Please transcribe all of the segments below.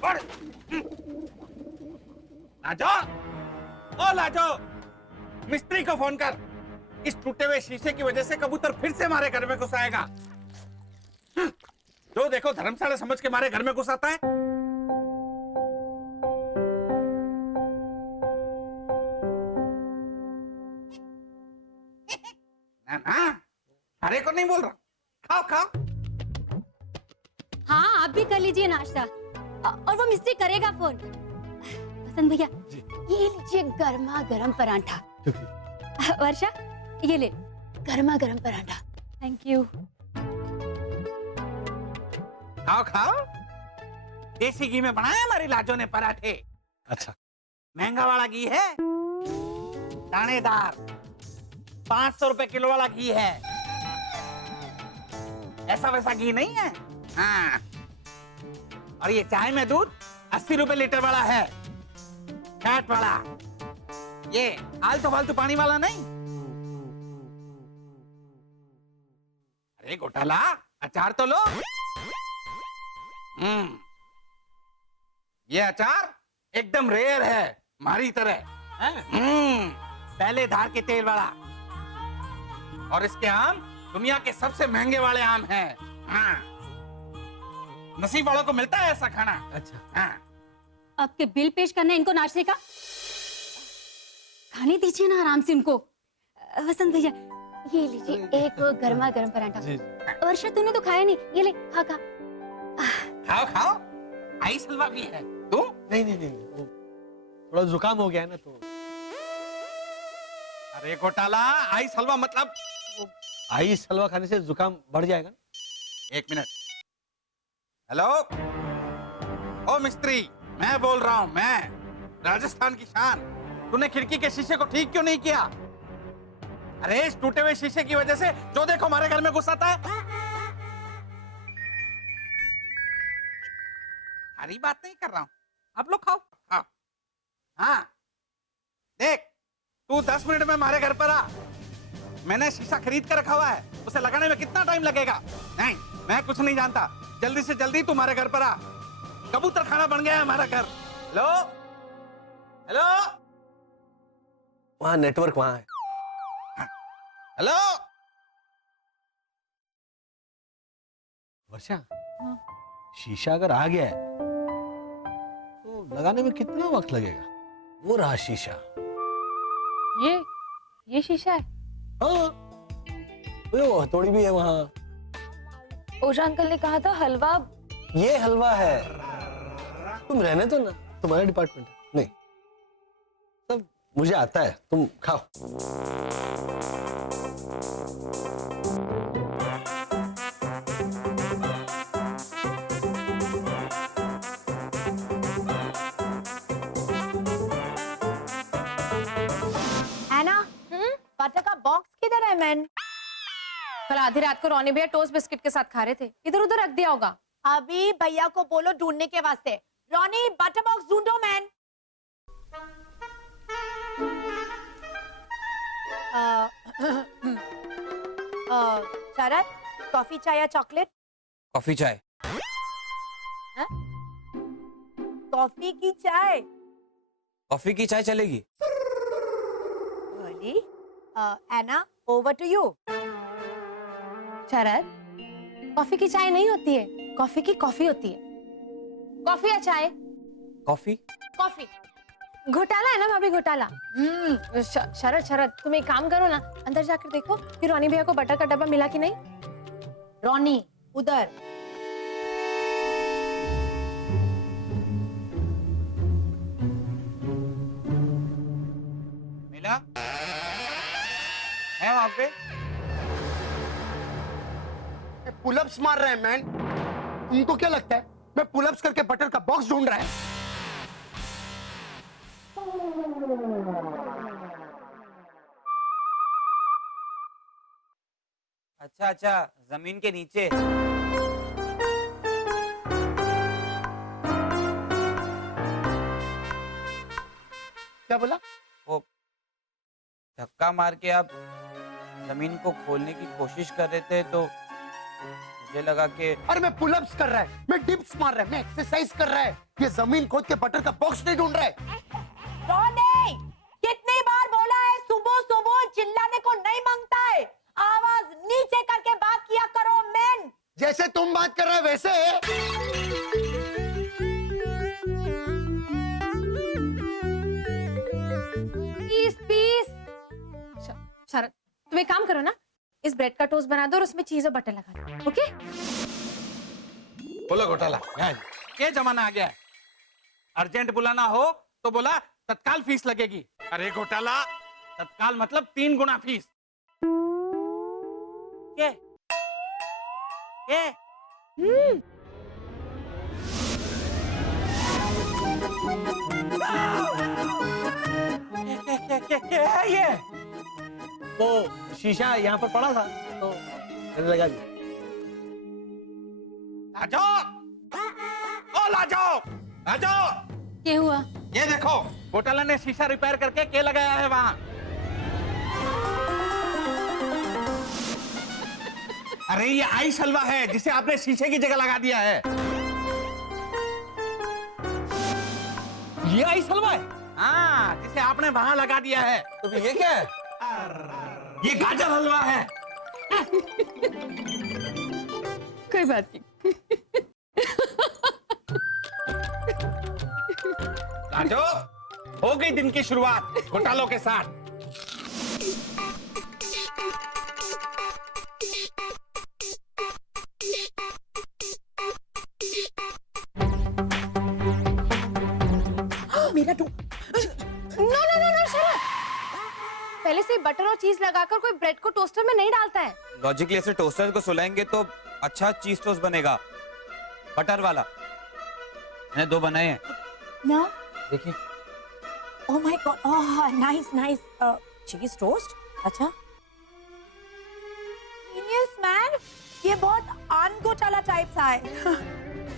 उड़। लाजो, ओ लाजो, मिस्त्री को फोन कर। इस टूटे हुए शीशे की वजह से कबूतर फिर से हमारे घर में घुस आएगा। जो देखो धर्मशाला समझ के मारे घर में घुस आता है। ना ना, अरे को नहीं बोल रहा। खाओ खाओ। हाँ, आप भी कर लीजिए नाश्ता। और वो मिस्त्री करेगा फोन। वसंत भैया, ये लीजिए गर्मा गर्म पराठा। वर्षा, ये ले गर्मा गर्म पराठा। Thank you. खाओ खाओ। देसी घी में बनाया हमारी लाजो ने पराठे। अच्छा, महंगा वाला घी है, दानेदार। 500 रुपए किलो वाला घी है। ऐसा वैसा घी नहीं है। हाँ। और ये चाय में दूध 80 रुपए लीटर वाला है, फैट वाला। ये आलतू फालतू पानी वाला नहीं। अरे घोटाला, अचार तो लो। ये अचार एकदम रेयर है, हमारी तरह। पहले धार के तेल वाला। और इसके आम दुनिया के सबसे महंगे वाले आम हैं। हाँ। नसीब वालों को मिलता है ऐसा खाना। अच्छा। हाँ। आपके बिल पेश करना है इनको नाश्ते का। खाने दीजिए ना आराम से उनको। वसंत भैया, ये लीजिए एक गर्मा गर्म पराठा। वर्षा, तूने तो खाया नहीं, ये ले खा खा। खाओ खाओ। आइस हलवा भी है। तू? नहीं, वो थोड़ा जुकाम हो गया है ना तो। अरे घोटाला, आइस हलवा मतलब? आइस हलवा खाने से जुकाम बढ़ जाएगा। 1 मिनट। हेलो, ओ मिस्त्री, मैं बोल रहा हूँ। मैं राजस्थान की शान। तूने खिड़की के शीशे को ठीक क्यों नहीं किया? अरे इस टूटे हुए शीशे की वजह से जो देखो हमारे घर में घुस आता है। हरी बात नहीं कर रहा हूँ। आप लोग खाओ। हाँ हाँ, देख, तू 10 मिनट में हमारे घर पर आ। मैंने शीशा खरीद कर रखा हुआ है, उसे लगाने में कितना टाइम लगेगा? नहीं, मैं कुछ नहीं जानता। जल्दी से जल्दी तू हमारे घर पर आ। कबूतर खाना बन गया है हमारा घर। हेलो हेलो, वहाँ नेटवर्क वहाँ है। हेलो। वर्षा, शीशा अगर आ गया है तो लगाने में कितना वक्त लगेगा? वो रहा शीशा। ये शीशा है। हाँ, वो हथौड़ी भी है वहाँ। ओझा अंकल ने कहा था हलवा। ये हलवा है। तुम रहने दो ना, तुम्हारा डिपार्टमेंट है। नहीं, सब मुझे आता है, तुम खाओ। एना, बटर का बॉक्स किधर है मैन? कल आधी रात को रोनी भैया टोस्ट बिस्किट के साथ खा रहे थे, इधर उधर रख दिया होगा। अभी भैया को बोलो ढूंढने के वास्ते। रोनी, बटर बॉक्स ढूंढो मैन। शरद, कॉफी चाय या चॉकलेट? कॉफी चाय। कॉफी की चाय? कॉफी की चाय चलेगी। बोली, Anna, over to you. Sharad, coffee की चाय नहीं होती है, कॉफी की कॉफी होती है। कॉफी या चाय? कॉफी। कॉफी। घोटाला है ना भाभी, घोटाला। शरद शरद, तुम एक काम करो ना, अंदर जाकर देखो कि रोनी भैया को बटर का डब्बा मिला कि नहीं। रोनी, उधर। मिला है वहां पे? पुलअप्स मार रहे हैं मैन। तुमको क्या लगता है मैं पुलअप्स करके बटर का बॉक्स ढूंढ रहा है? अच्छा अच्छा, जमीन के नीचे। क्या बोला? वो धक्का मार के आप जमीन को खोलने की कोशिश कर रहे थे तो मुझे लगा कि अरे मैं पुलअप्स कर रहा है, मैं डिप्स मार रहा है, मैं एक्सरसाइज कर रहा है। ये जमीन खोद के बटर का बॉक्स नहीं ढूंढ रहा है। रॉनी, कितनी बार बोला है सुबह सुबह चिल्लाने को नहीं मांगता है। आवाज नीचे करके बात किया करो मैन। जैसे तुम बात कर रहे हो वैसे। पीस शरद, तुम एक काम करो ना, इस ब्रेड का टोस्ट बना दो और उसमें चीज और बटर लगा दो। ओके? बोलो घोटाला, ये जमाना आ गया है। अर्जेंट बुलाना हो तो बोला तत्काल फीस लगेगी। अरे घोटाला, तत्काल मतलब 3 गुना फीस। ये क्या है ये? वो शीशा यहाँ पर पड़ा था तो मैंने लगा दिया। लाजो, ओ लाजो, लाजो, क्या हुआ? ये देखो घोटाला ने शीशा रिपेयर करके क्या लगाया है वहाँ। अरे ये आइस हलवा है जिसे आपने शीशे की जगह लगा दिया है। ये आइस हलवा है? हाँ, जिसे आपने वहाँ लगा दिया है। तो फिर ये क्या है? ये गाजर हलवा है। कोई बात नहीं। लाजो, हो गई दिन की शुरुआत घोटालों के साथ। मेरा टू नो शरद, पहले से बटर और चीज लगाकर कोई ब्रेड को टोस्टर में नहीं डालता है। लॉजिकली ऐसे टोस्टर को सुलाएंगे तो अच्छा चीज टोस्ट बनेगा, बटर वाला। मैंने 2 बनाए हैं, ना। देखिए। Oh my God, oh nice nice चीज टोस्ट। अच्छा जीनियस मैन, ये बहुत आन घोटाला टाइप सा है।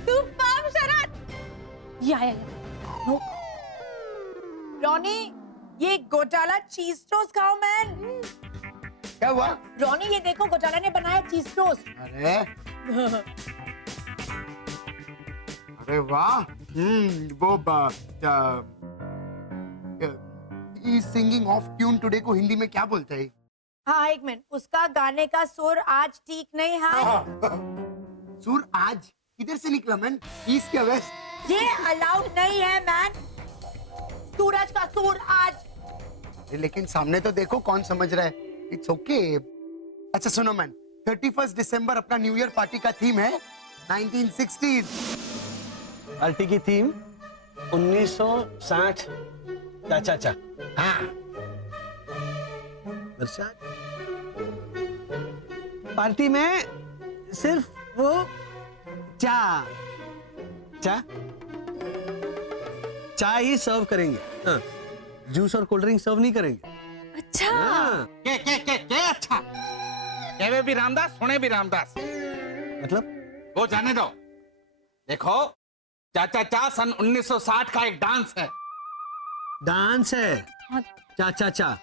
सुपर शरद। या नो रॉनी, ये घोटाला चीज टोस्ट खाओ मैन। क्या हुआ? रॉनी, ये देखो घोटाला ने बनाया चीज टोस्ट। अरे अरे वाह। वो सिंगिंग ऑफ ट्यून टुडे को हिंदी में क्या बोलते हैं? हाँ एक मिनट, उसका गाने का सुर आज ठीक नहीं है। सुर आज किधर से निकला मैन? ईस्ट या वेस्ट? ये अलाउड नहीं है मैन, सूरज का सुर आज। लेकिन सामने तो देखो कौन समझ रहा है। It's okay. अच्छा सुनो मैन, 31 दिसंबर अपना न्यू ईयर पार्टी का थीम है 1960s। पार्टी की थीम 1960 चा। हाँ, बरसात पार्टी में सिर्फ वो चाय ही सर्व करेंगे। हाँ, जूस और कोल्ड ड्रिंक सर्व नहीं करेंगे। अच्छा। हाँ, क्या अच्छा? कहवे भी रामदास, सुने भी रामदास। मतलब वो जाने दो। देखो, चाचा चा सन 1960 का एक डांस है। डांस है? चा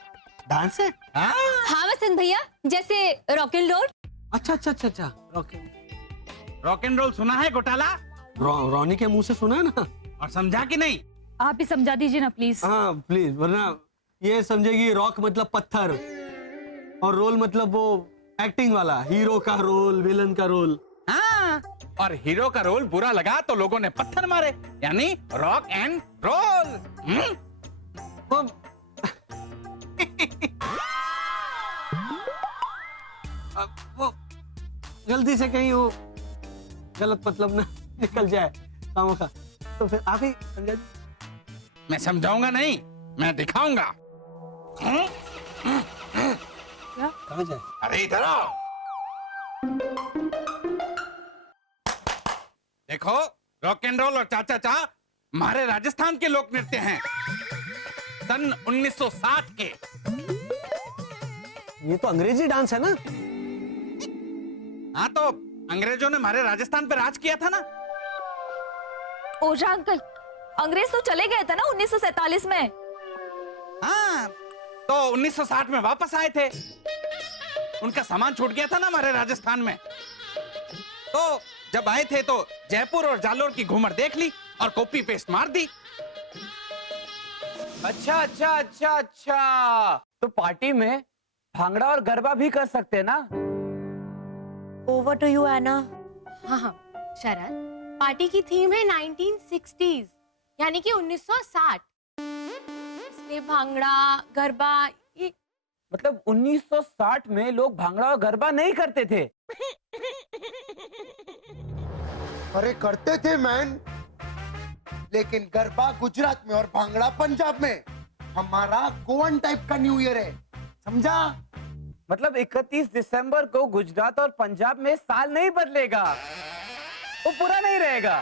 डांस है? हाँ? हाँ वसंत भैया, जैसे रॉक एंड रोल। अच्छा रॉक एंड रोल सुना है घोटाला? रॉनी के मुंह से सुना है ना। और समझा कि नहीं? आप ही समझा दीजिए ना प्लीज। हाँ प्लीज, वरना ये समझेगी रॉक मतलब पत्थर और रोल मतलब वो एक्टिंग वाला, हीरो का रोल, विलन का रोल। हाँ, और हीरो का रोल बुरा लगा तो लोगों ने पत्थर मारे, यानी रॉक एंड रोल। वो गलती से कहीं वो गलत मतलब ना निकल जाए खामखा, तो फिर आप ही समझा दीजिए। मैं समझाऊंगा नहीं, मैं दिखाऊंगा। कहाँ जाए? अरे इधर आओ। देखो, रॉक एंड रोल और चाचा चा हमारे राजस्थान के लोक नृत्य हैं, सन 1960 के। ये तो अंग्रेजी डांस है ना। हाँ, तो अंग्रेजों ने हमारे राजस्थान पे राज किया था ना। ओझा अंकल, अंग्रेज तो चले गए थे ना 1947 में। हाँ, तो 1960 में वापस आए थे। उनका सामान छूट गया था ना हमारे राजस्थान में। तो जब आए थे तो जयपुर और जालोर की घूमर देख ली और कॉपी पेस्ट मार दी। अच्छा अच्छा अच्छा अच्छा, तो पार्टी में भांगड़ा और गरबा भी कर सकते हैं ना? ओवर टू यू एना। हाँ हाँ शरद, पार्टी की थीम है 1960s, यानी कि 1960। इसलिए भांगड़ा गरबा ये मतलब 1960 में लोग भांगड़ा और गरबा नहीं करते थे? अरे करते थे मैन, लेकिन गरबा गुजरात में और भांगड़ा पंजाब में। हमारा गोवन टाइप का न्यू ईयर है, समझा? मतलब 31 दिसंबर को गुजरात और पंजाब में साल नहीं बदलेगा, वो पूरा नहीं रहेगा।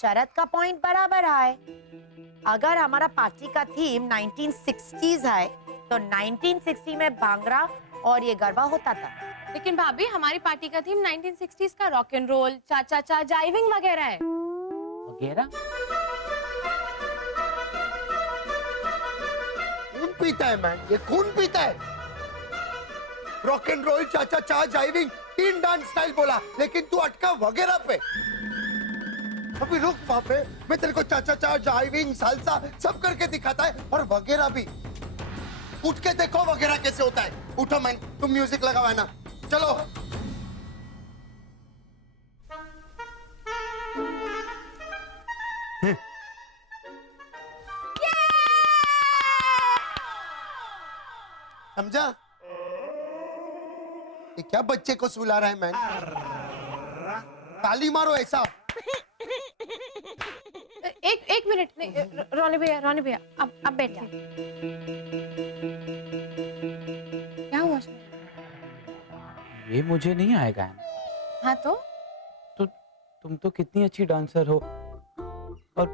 शरद का पॉइंट बराबर है। अगर हमारा पार्टी का थीम 1960s है तो 1960 में भांगड़ा और ये गरबा होता था। लेकिन भाभी, हमारी पार्टी का थीम 1960s का रॉक एंड रोल, चा चा चा, जाइविंग वगैरह है। वगैरह? खून पीता है मैन, ये खून पीता है। रॉक एंड रोल, चाचा चा, जाइविंग, तीन डांस स्टाइल बोला, लेकिन तू अटका वगैरह पे। अभी रुक वहां पे, मैं तेरे को चाचा चा, जाइविंग, सालसा सब करके दिखाता है, और वगैरह भी। उठ के देखो वगैरह कैसे होता है। उठो मैन, तुम म्यूजिक लगाओ है ना, चलो। समझा? ये क्या बच्चे को सुला रहा है मैन? ताली मारो ऐसा। एक मिनट, नहीं, रोनी भैया अब बैठिए। क्या हुआ? ये मुझे नहीं आएगा। हाँ तो तुम तो कितनी अच्छी डांसर हो, और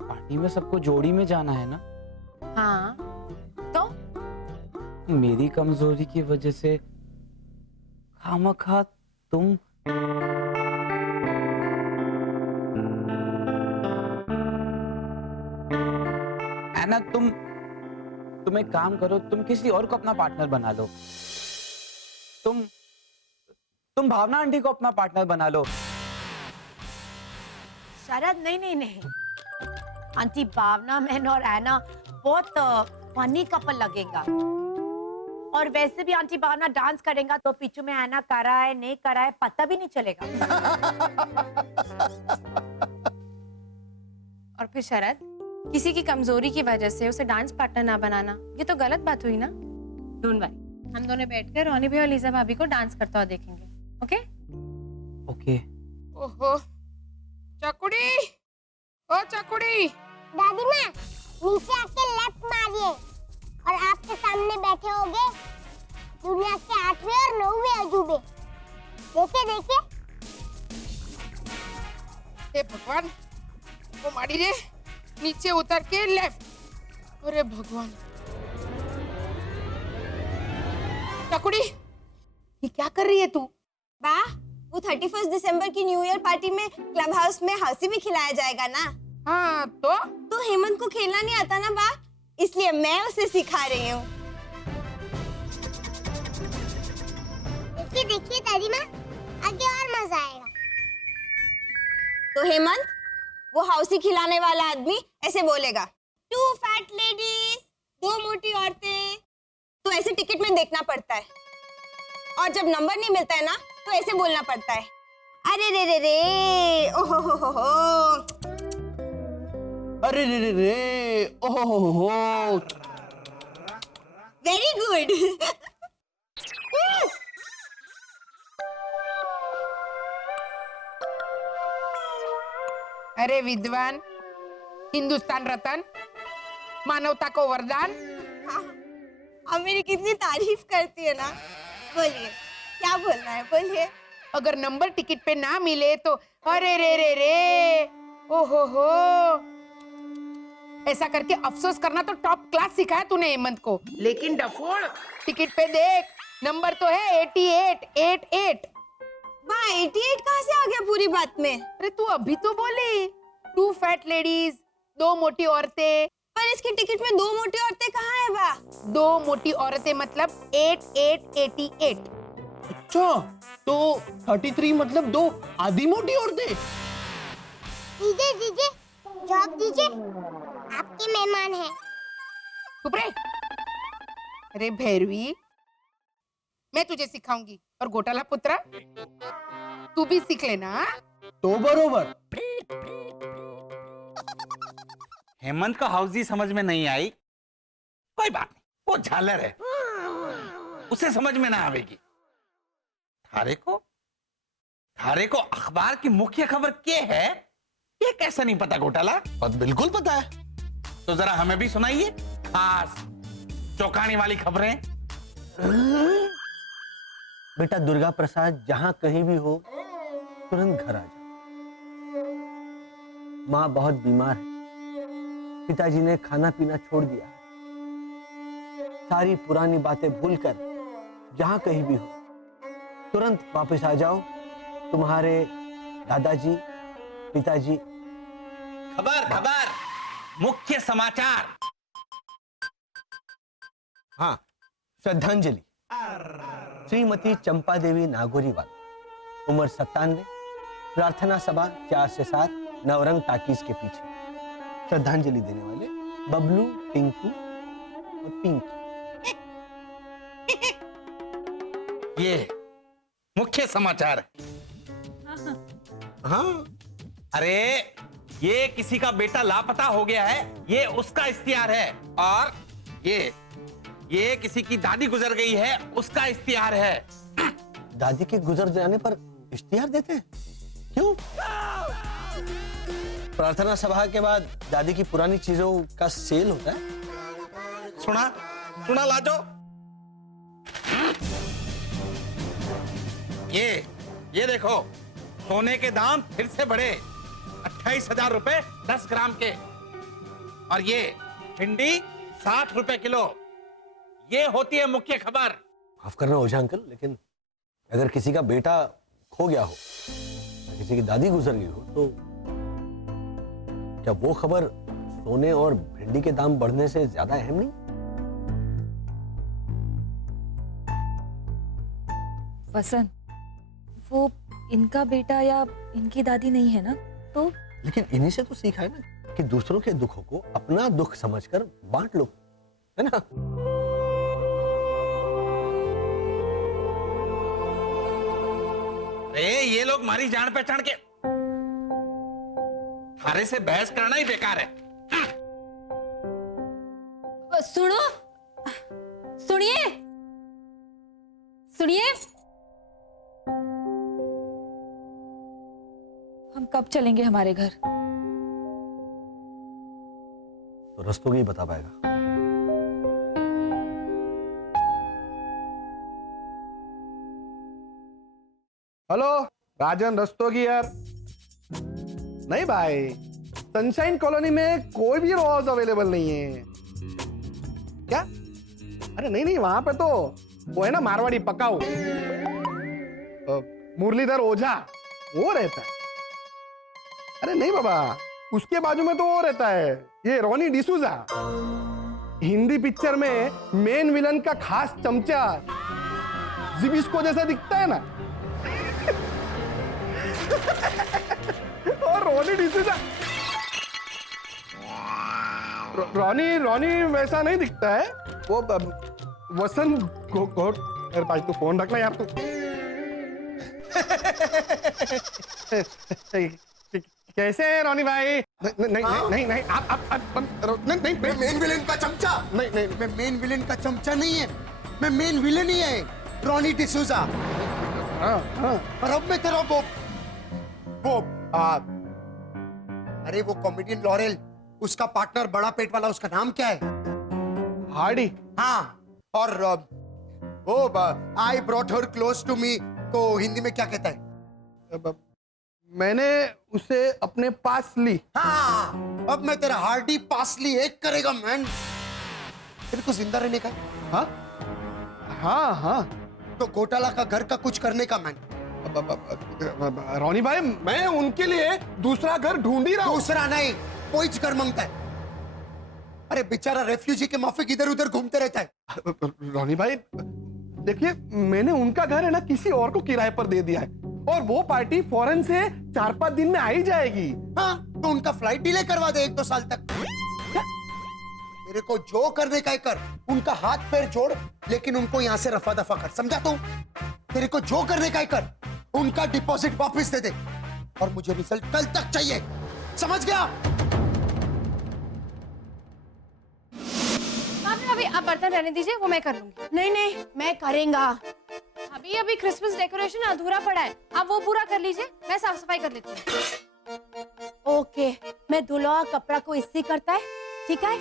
पार्टी में सबको जोड़ी में जाना है ना। हाँ तो मेरी कमजोरी की वजह से खामखा तुम ऐना, तुम एक काम करो, तुम किसी और को अपना पार्टनर बना लो। तुम भावना आंटी को अपना पार्टनर बना लो। शरद, नहीं, आंटी भावना, मैन और एना बहुत फनी कपल लगेगा। और वैसे भी आंटी भावना डांस करेगा तो पीछे में एना करा है नहीं करा है पता भी नहीं चलेगा। और फिर शरद, किसी की कमजोरी की वजह से उसे डांस पार्टनर ना बनाना, ये तो गलत बात हुई ना। डोंट वरी, हम दोनों बैठकर रोनी भैया और लीजा भाभी को डांस करता हुआ देखेंगे। Okay okay. ओहो, चकुड़ी, ओ चकुड़ी। दादी माँ, नीचे आके लेफ्ट मारिए और आपके सामने बैठे होंगे दुनिया के 8वें और 9वें अजूबे। देखिए हे भगवान, वो मारी रे, नीचे उतर के लेफ्ट। अरे भगवान, चकुड़ी, ये क्या कर रही है तू? बा, वो 31 दिसंबर की न्यू ईयर पार्टी में क्लब हाउस में हंसी भी खिलाया जाएगा ना। हाँ तो हेमंत को खेलना नहीं आता ना बा, इसलिए मैं उसे सिखा रही हूँ। देखिए दादी माँ, आगे और मजा आएगा। तो हेमंत, वो हौसी खिलाने वाला आदमी ऐसे बोलेगा, 2 फैट लेडीज, 2 मोटी औरतें। तो ऐसे टिकट में देखना पड़ता है, और जब नंबर नहीं मिलता है ना तो ऐसे बोलना पड़ता है, अरे रे रे रे, ओहो हो। अरे रे रे रे, ओहो हो। Very good. अरे विद्वान, हिंदुस्तान रतन, मानवता को वरदान। अब मेरी कितनी तारीफ करती है ना। बोलिए, क्या बोलना है, बोलिए। अगर नंबर टिकट पे ना मिले तो अरे रे रे रे, ओहो हो। ऐसा करके अफसोस करना तो टॉप क्लास सिखाया तूने हेमंत को। लेकिन डफोड़, टिकट पे देख, नंबर तो है 8888। बा, 88 कहाँ से आ गया पूरी बात में? अरे तू अभी तो बोली 2 फैट लेडीज, 2 मोटी औरतें। पर इसकी टिकट में 2 मोटी औरतें कहाँ है बा? 2 मोटी औरतें मतलब 8888। अच्छा, तो 33 मतलब 2 आधी मोटी औरतें। दीजिए दीजिए, जॉब दीजिए, आपके मेहमान हैं। चुप रहे। अरे भैरवी, मैं तुझे सिखाऊंगी और घोटाला पुत्रा तू भी सीख लेना। हाँ? तो बरोबर। हेमंत का हाउसी समझ में नहीं आई, कोई बात नहीं, वो झालर है, उसे समझ में ना आवेगी। थारे को अखबार की मुख्य खबर क्या है, ये कैसे नहीं पता घोटाला? बस बिल्कुल पता है। तो जरा हमें भी सुनाइए खास चौंकाने वाली खबरें। बेटा दुर्गा प्रसाद जहां कहीं भी हो तुरंत घर आ जा। माँ बहुत बीमार है, पिताजी ने खाना पीना छोड़ दिया। सारी पुरानी बातें भूलकर जहां कहीं भी हो तुरंत वापस आ जाओ। तुम्हारे दादाजी, पिताजी। खबर मुख्य समाचार। हाँ, श्रद्धांजलि। श्रीमती चंपा देवी नागोरीवाल, उम्र 97, प्रार्थना सभा 4 से 7, नवरंग टाकीज के पीछे। श्रद्धांजलि देने वाले बबलू, टिंकू और पिंकी। ये मुख्य समाचार है। हाँ, अरे ये किसी का बेटा लापता हो गया है, ये उसका इश्तिहार है। और ये किसी की दादी गुजर गई है, उसका इश्तिहार है। दादी के गुजर जाने पर इश्तिहार देते हैं? क्यों? प्रार्थना सभा के बाद दादी की पुरानी चीजों का सेल होता है। सुना लाजो। ये देखो, सोने के दाम फिर से बढ़े, 28,000 रुपए 10 ग्राम के। और ये भिंडी 60 रुपए किलो। ये होती है मुख्य खबर। माफ करना ओझा अंकल, लेकिन अगर किसी का बेटा खो गया हो, किसी की दादी गुजर गई हो, तो क्या वो खबर सोने और भिंडी के दाम बढ़ने से ज्यादा अहम नहीं? वसंत, वो इनका बेटा या इनकी दादी नहीं है ना, तो लेकिन इन्हीं से तो सीखा है ना कि दूसरों के दुखों को अपना दुख समझकर बांट लो, है ना? ये लोग हमारी जान पहचान के, थारे से बहस करना ही बेकार है। सुनिए, हम कब चलेंगे हमारे घर? तो रस्तोगी बता पाएगा। हेलो राजन रस्तोगी यार। नहीं भाई, सनशाइन कॉलोनी में कोई भी रोज अवेलेबल नहीं है। क्या? अरे नहीं वहां पे तो वो है ना मारवाड़ी पकाऊ, मुरलीधर ओझा, वो रहता है। अरे नहीं बाबा, उसके बाजू में तो वो रहता है, ये रोनी डिसूजा। हिंदी पिक्चर में मेन विलन का खास चमचा, जिबिस्को जैसा दिखता है ना। और रोनी डिसूजा, रोनी वैसा नहीं दिखता है, वो वसंत अरे भाई तू फोन रखना यार तू। कैसे है रोनी भाई? नहीं आप नहीं, मेन विलेन का चमचा नहीं, मैं मेन विलेन का चमचा नहीं है, मैं मेन विलेन ही है, रोनी डिसूजा। पर अब मैं तेरा अरे वो कॉमेडियन लॉरेल, उसका पार्टनर बड़ा पेट वाला, उसका नाम क्या है? हार्डी। हाँ, और वो I brought her close to me को हिंदी में क्या कहता है? मैंने उसे अपने पास ली। हाँ, अब मैं तेरा हार्डी पासली एक करेगा मैन। तेरे को जिंदा रहने का? हाँ। तो घोटाला का घर का कुछ करने का मैन। रोनी भाई, मैं उनके लिए दूसरा घर ढूंढ ही रहा हूँ। दूसरा नहीं, कोई घर मांगता है। अरे बेचारा रेफ्यूजी के माफिक इधर उधर घूमते रहता है। रोनी भाई देखिए, मैंने उनका घर है ना किसी और को किराए पर दे दिया है, और वो पार्टी फौरन से 4-5 दिन में आ ही जाएगी। हाँ, तो उनका फ्लाइट डिले करवा दे 1-2 साल तक। तेरे को जो करने का है कर, उनका हाथ पैर जोड़, लेकिन उनको यहाँ से रफा दफा कर, समझा तू? तेरे को जो करने का है कर, उनका डिपॉजिट वापस दे दे, और मुझे रिजल्ट कल तक चाहिए, समझ गया? अभी आप बर्तन रहने दीजिए, वो मैं कर लूंगी। नहीं नहीं, मैं करेंगा। अभी क्रिसमस डेकोरेशन अधूरा पड़ा है, आप वो पूरा कर लीजिए, मैं साफ सफाई कर लेती हूँ। ओके, मैं दुल्हा कपड़ा को इस्त्री करता है, ठीक है?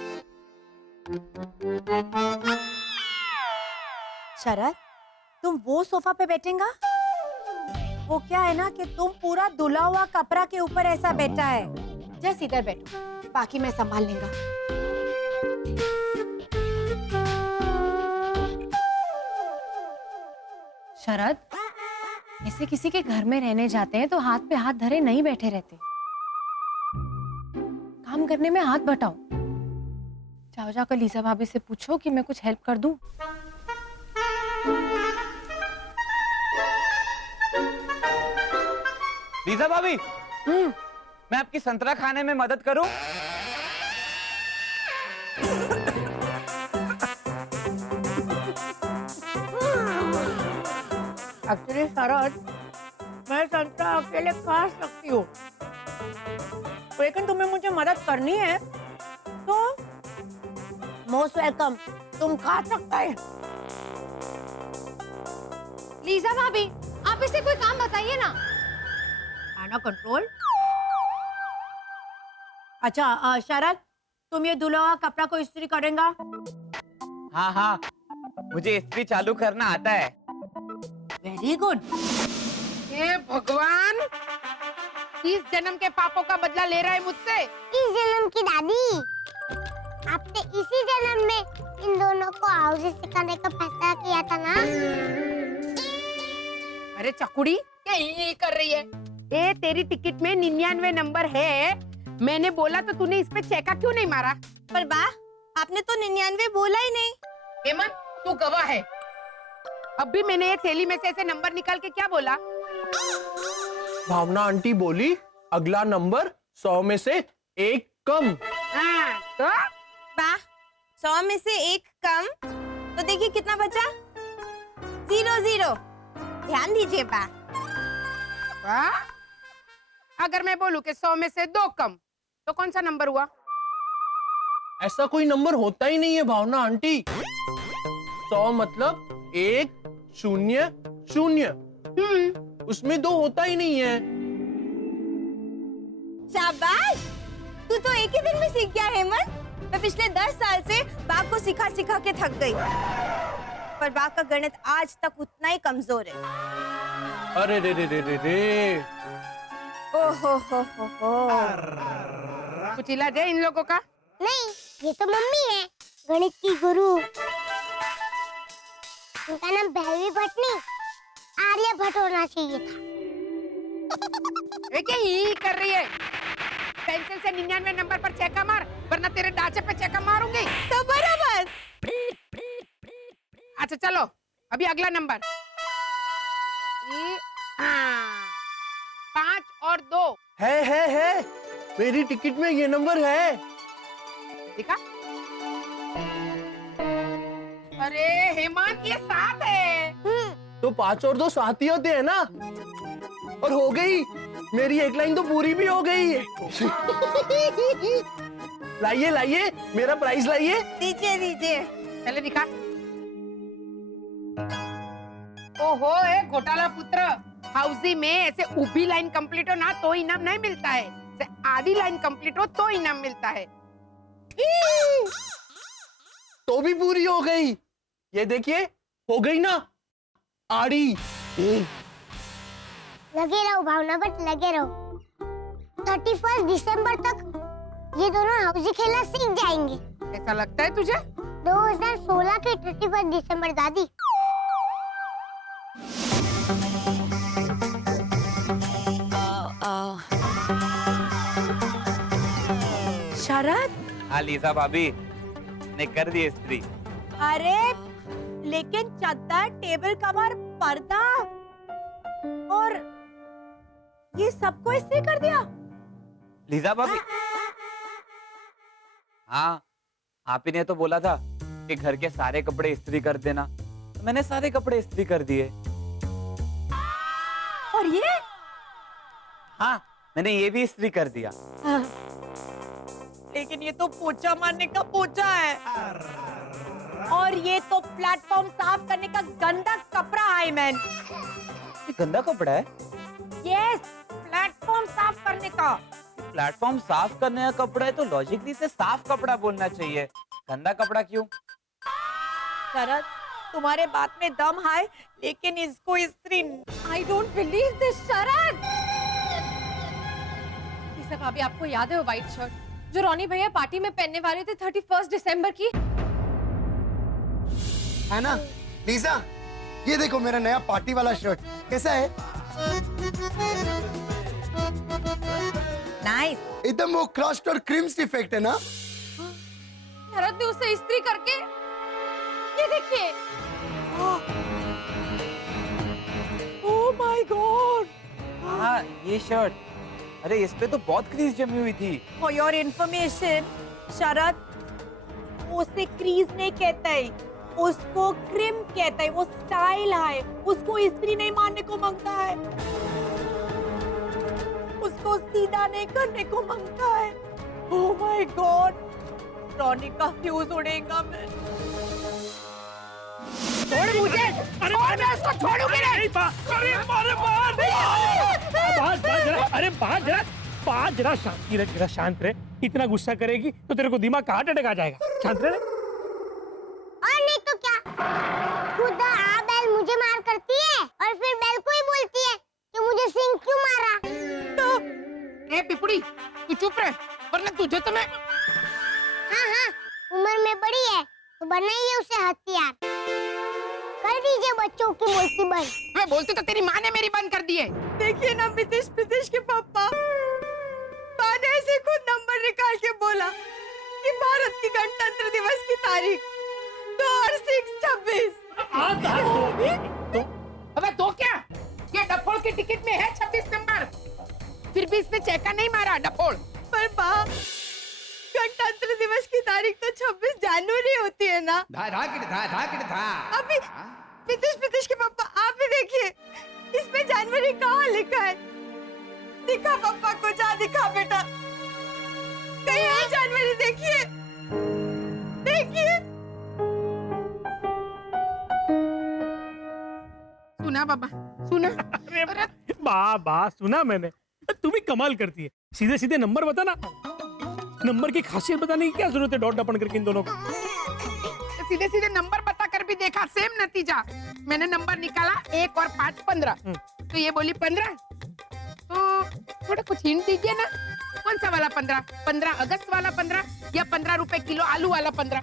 शरद, तुम वो सोफा पे बैठेगा? वो क्या है ना कि तुम पूरा धुला हुआ कपड़ा के ऊपर ऐसा बैठा है। जस्ट इधर बैठो, बाकी मैं संभाल लेगा। शरद, ऐसे किसी के घर में रहने जाते हैं तो हाथ पे हाथ धरे नहीं बैठे रहते, काम करने में हाथ बटाओ। जाओ जाकर लीजा भाभी से पूछो कि मैं कुछ हेल्प कर दूं। लीजा भाभी, मैं आपकी संतरा खाने में मदद करूं? एक्चुअली शरद, मैं संतरा अकेले खा सकती हूँ, लेकिन तुम्हें मुझे मदद करनी है तो मोस्ट वेलकम, तुम खा सकता है। लीजा भाभी, आप इसे कोई काम बताइए ना। आना कंट्रोल। अच्छा शरद, तुम ये दुल्हा कपड़ा को इस्त्री करेगा? हाँ हाँ, मुझे इस्त्री चालू करना आता है। Very good. हे भगवान, इस जन्म के पापों का बदला ले रहा है मुझसे। इस जन्म की दादी, आपने इसी जन्म में इन दोनों को हाउसी सिखाने का फैसला किया था ना? अरे चकुड़ी, क्या ये कर रही है? ए, तेरी टिकट में 99 नंबर है, मैंने बोला तो तूने इस पे चेका क्यों नहीं मारा? पर बा, आपने तो 99 बोला ही नहीं। हेमंत, तू गवाह है। अब भी मैंने ये थैली में से ऐसे नंबर निकाल के क्या बोला? भावना आंटी बोली अगला नंबर 100 में से 1 कम। हाँ, तो बा, 100 में से 1 कम, तो देखिए कितना बचा? 0 ध्यान दीजिए बा। वाह, अगर मैं बोलूं कि 100 में से 2 कम, तो कौन सा नंबर हुआ? ऐसा कोई नंबर होता ही नहीं है भावना आंटी। 100 मतलब 1 0 0, उसमें 2 होता ही नहीं है। शाबाश, तू तो एक ही दिन में सीख गया हेमंत। मैं पिछले 10 साल से बाग को सिखा सिखा के थक गई, पर बाग का गणित आज तक उतना ही कमजोर है। अरे रे रे रे रे रे। ओहो हो। कुछ इलाज है इन लोगों का? नहीं, ये तो मम्मी है, गणित की गुरु। उनका नाम भैरवी भट्ट नहीं, आर्य भट्ट होना चाहिए था। क्या ही कर रही है? पेंसिल से 99 नंबर पर चेका मार, वरना तेरे ढांचे पे चेका मारूंगी। तो बराबर। अच्छा चलो, अभी अगला नंबर। 5 और 2 है, मेरी टिकट में ये नंबर है। दिखा? अरे हेमंत, ये 7 है। तो 5 और 2 7 ही होते हैं ना। और हो गई, मेरी एक लाइन तो पूरी भी हो गई। लाइए लाइए, मेरा प्राइस लाइए। दीजिए। चले दिखा। ओहो, ए घोटाला पुत्र, हाउसी में ऐसे ऊभी लाइन कंप्लीट हो ना तो इनाम नहीं मिलता है, ऐसे आधी लाइन कंप्लीट हो तो इनाम मिलता है। तो भी पूरी हो गई। ये देखिए, हो गई ना आड़ी। लगे रहो भावना भट्ट, लगे रहो। 31 दिसंबर तक ये दोनों हाउसी खेलना सीख जाएंगे। ऐसा लगता है तुझे? 2016 के 31 दिसंबर दादी। शरद, हाँ लीजा भाभी, ने कर दी इस्त्री। अरे लेकिन चादर, टेबल कवर, पर्दा और ये सबको इस्त्री कर दिया? लीजा भाभी, हाँ आप ही ने तो बोला था कि घर के सारे कपड़े इस्त्री कर देना, तो मैंने सारे कपड़े इस्त्री कर दिए। और ये हाँ मैंने ये भी इस्त्री कर दिया। लेकिन ये तो पोछा मारने का पोछा है और ये तो प्लेटफॉर्म साफ करने का गंदा कपड़ा है मैन। ये गंदा कपड़ा है? यस, प्लेटफॉर्म साफ करने का। प्लेटफॉर्म साफ करने का कपड़ा है तो लॉजिकली से साफ कपड़ा बोलना चाहिए, गंदा कपड़ा क्यों? शरद, तुम्हारे बात में दम है, लेकिन इसको इस्त्री। I don't believe this Sharad. Lisa भाभी, आपको याद है वो व्हाइट शर्ट जो रोनी भैया पार्टी में पहनने वाले थे 31 दिसंबर की? है ना लीजा, ये देखो मेरा नया पार्टी वाला शर्ट कैसा है? नाइस। एकदम वो क्रस्ट और क्रीम्स इफेक्ट है ना? शरद ने उसे इस्त्री करके, ये देखिए। Oh my God. हाँ ये शर्ट, अरे इस पे तो बहुत क्रीज जमी हुई थी। फॉर योर इंफॉर्मेशन शरद, उसे क्रीज नहीं कहता है, उसको क्रिम कहता है। वो स्टाइल है, उसको इस्त्री नहीं मारने को मांगता है, उसको सीधा नहीं करने को मांगता है। ओह माय गॉड, रोनी का फ्यूज उड़ेगा। मैं छोड़ मुझे, छोड़, मैं उसको छोड़ूंगी नहीं। अरे मारे मार अरे बात जरा शांति रख, जरा शांत रहे। इतना गुस्सा करेगी तो तेरे को दिमाग का हार्ट अटैक आ जाएगा। शांत रहे। और नहीं तो क्या, खुद आ बेल मुझे मार करती है और फिर बेल को ही बोलती है कि मुझे सिंह क्यों मारा। ए पिपुड़ी, तू चुप रह, वरना तुझे तो मैं। हाँ, उम्र में बड़ी है तो बनाइए उसे हथियार। कर दीजिए बच्चों की बोलती बंद। मैं बोलती तो तेरी माँ ने मेरी बंद कर दी है। देखिए ना मितिश के पापा, माँ ने ऐसे खुद नंबर निकाल के बोला कि भारत की गणतंत्र दिवस की तारीख 2 और 6-26। अबे तो क्या, ये डफोल की टिकट में है 26 नंबर, फिर भी इसने चेका नहीं मारा डफोल। पर माँ, गणतंत्र दिवस की तारीख तो 26 जनवरी होती है ना। अभी मितिश के पापा, आप भी देखिए, इसमें जनवरी कहाँ लिखा है? दिखा पापा को, जा दिखा बेटा, कहीं है जनवरी? देखिए देखिए। सुना बाबा, सुना। अरे बा सुना मैंने। तू भी कमाल करती है, सीधे सीधे नंबर बताना। नंबर की खासियत बताने की क्या जरूरत है डॉट डपन करके इन दोनों का? सीधे सीधे नंबर बता कर भी देखा, सेम नतीजा। मैंने नंबर निकाला 1 और 5 15, तो ये बोली 15। तो थोड़ा कुछ हिंट दीजिए ना, कौन सा वाला 15? 15 अगस्त वाला 15 या 15 रुपए किलो आलू वाला 15?